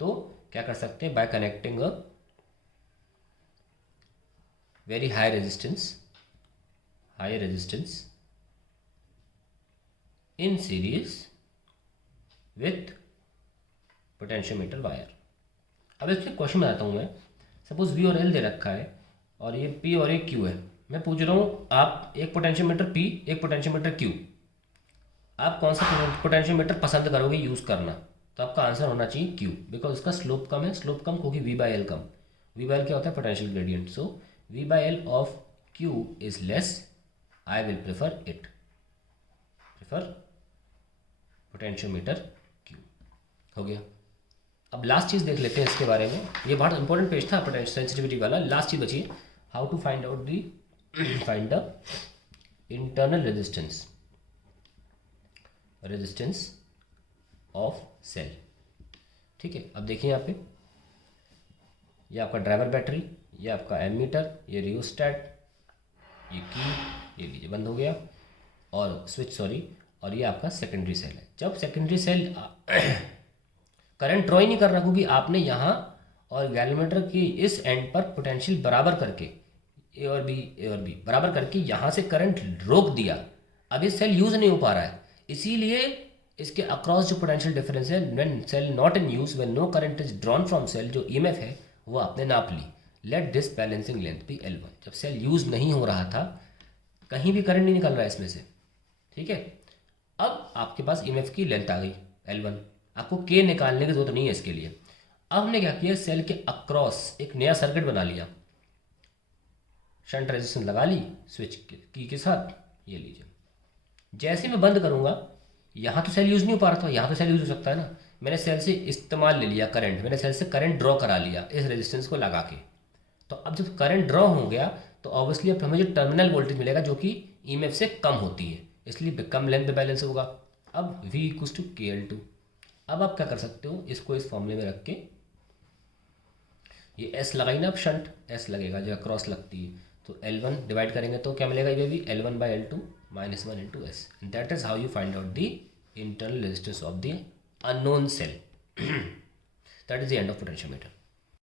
तो क्या कर सकते हैं, bye connecting a very high resistance in series with potentiometer wire. अब इससे क्वेश्चन बनाता हूँ मैं, सपोज V और L दे रखा है और ये P और एक Q है। मैं पूछ रहा हूँ आप एक पोटेंशियोमीटर P एक पोटेंशियोमीटर Q, आप कौन सा पोटेंशियोमीटर पसंद करोगे यूज़ करना, तो आपका आंसर होना चाहिए Q, बिकॉज उसका स्लोप कम है, स्लोप कम क्योंकि V/L कम। V/L क्या होता है, potential gradient. So V/L of Q is less, I will prefer potentiometer Q। हो गया। अब लास्ट चीज़ देख लेते हैं इसके बारे में, ये बहुत इंपॉर्टेंट पेज था पोटेंशियल सेंसिटिविटी वाला। लास्ट चीज़ बची, how to find the internal resistance of cell. ठीक है। अब देखिए यहाँ पे, ये आपका ड्राइवर बैटरी, ये आपका एमीटर, ये रियोस्टैट, ये की, ये लीजिए बंद हो गया, और स्विच सॉरी, और ये आपका सेकेंडरी सेल है। जब सेकेंडरी सेल करंट ड्रॉ ही नहीं कर रहा क्योंकि आपने यहाँ और गैल्वेनोमीटर की इस एंड पर पोटेंशियल बराबर करके ए और बी बराबर करके यहाँ से करंट रोक दिया। अब ये सेल यूज़ नहीं हो पा रहा है, इसीलिए इसके अक्रॉस जो पोटेंशियल डिफरेंस है, when cell not in use, when no current is drawn from cell, जो EMF है वो आपने नाप ली। Let this balancing length be L1। जब सेल यूज़ नहीं हो रहा था, कहीं भी करंट नहीं निकल रहा है इसमें से, ठीक है। अब आपके पास EMF की लेंथ आ गई L1, आपको K निकालने की जरूरत नहीं है इसके लिए। अब हमने क्या किया, सेल के अक्रॉस एक नया सर्किट बना लिया, शंट रेजिस्टेंस लगा ली स्विच की के साथ, ये लीजिए। जैसे मैं बंद करूंगा, यहाँ तो सेल यूज़ नहीं हो पा रहा था, यहाँ तो सेल यूज़ हो सकता है ना। मैंने सेल से इस्तेमाल ले लिया करंट, मैंने सेल से करंट ड्रॉ करा लिया इस रेजिस्टेंस को लगा के। तो अब जब करंट ड्रॉ हो गया तो ऑब्वियसली अब हमें जो टर्मिनल वोल्टेज मिलेगा जो कि EMF से कम होती है, इसलिए कम लेंथ पे बैलेंस होगा। अब V इक्वल्स टू KL2। अब आप क्या कर सकते हो, इसको इस फॉर्मूले में रख के, ये S लगाई ना, अब शंट S लगेगा जो क्रॉस लगती है, तो L1 डिवाइड करेंगे तो क्या मिलेगा, ये भी L1/L2 -1 × S। That is how you find out the internal resistance of the unknown cell. That is the end of potentiometer.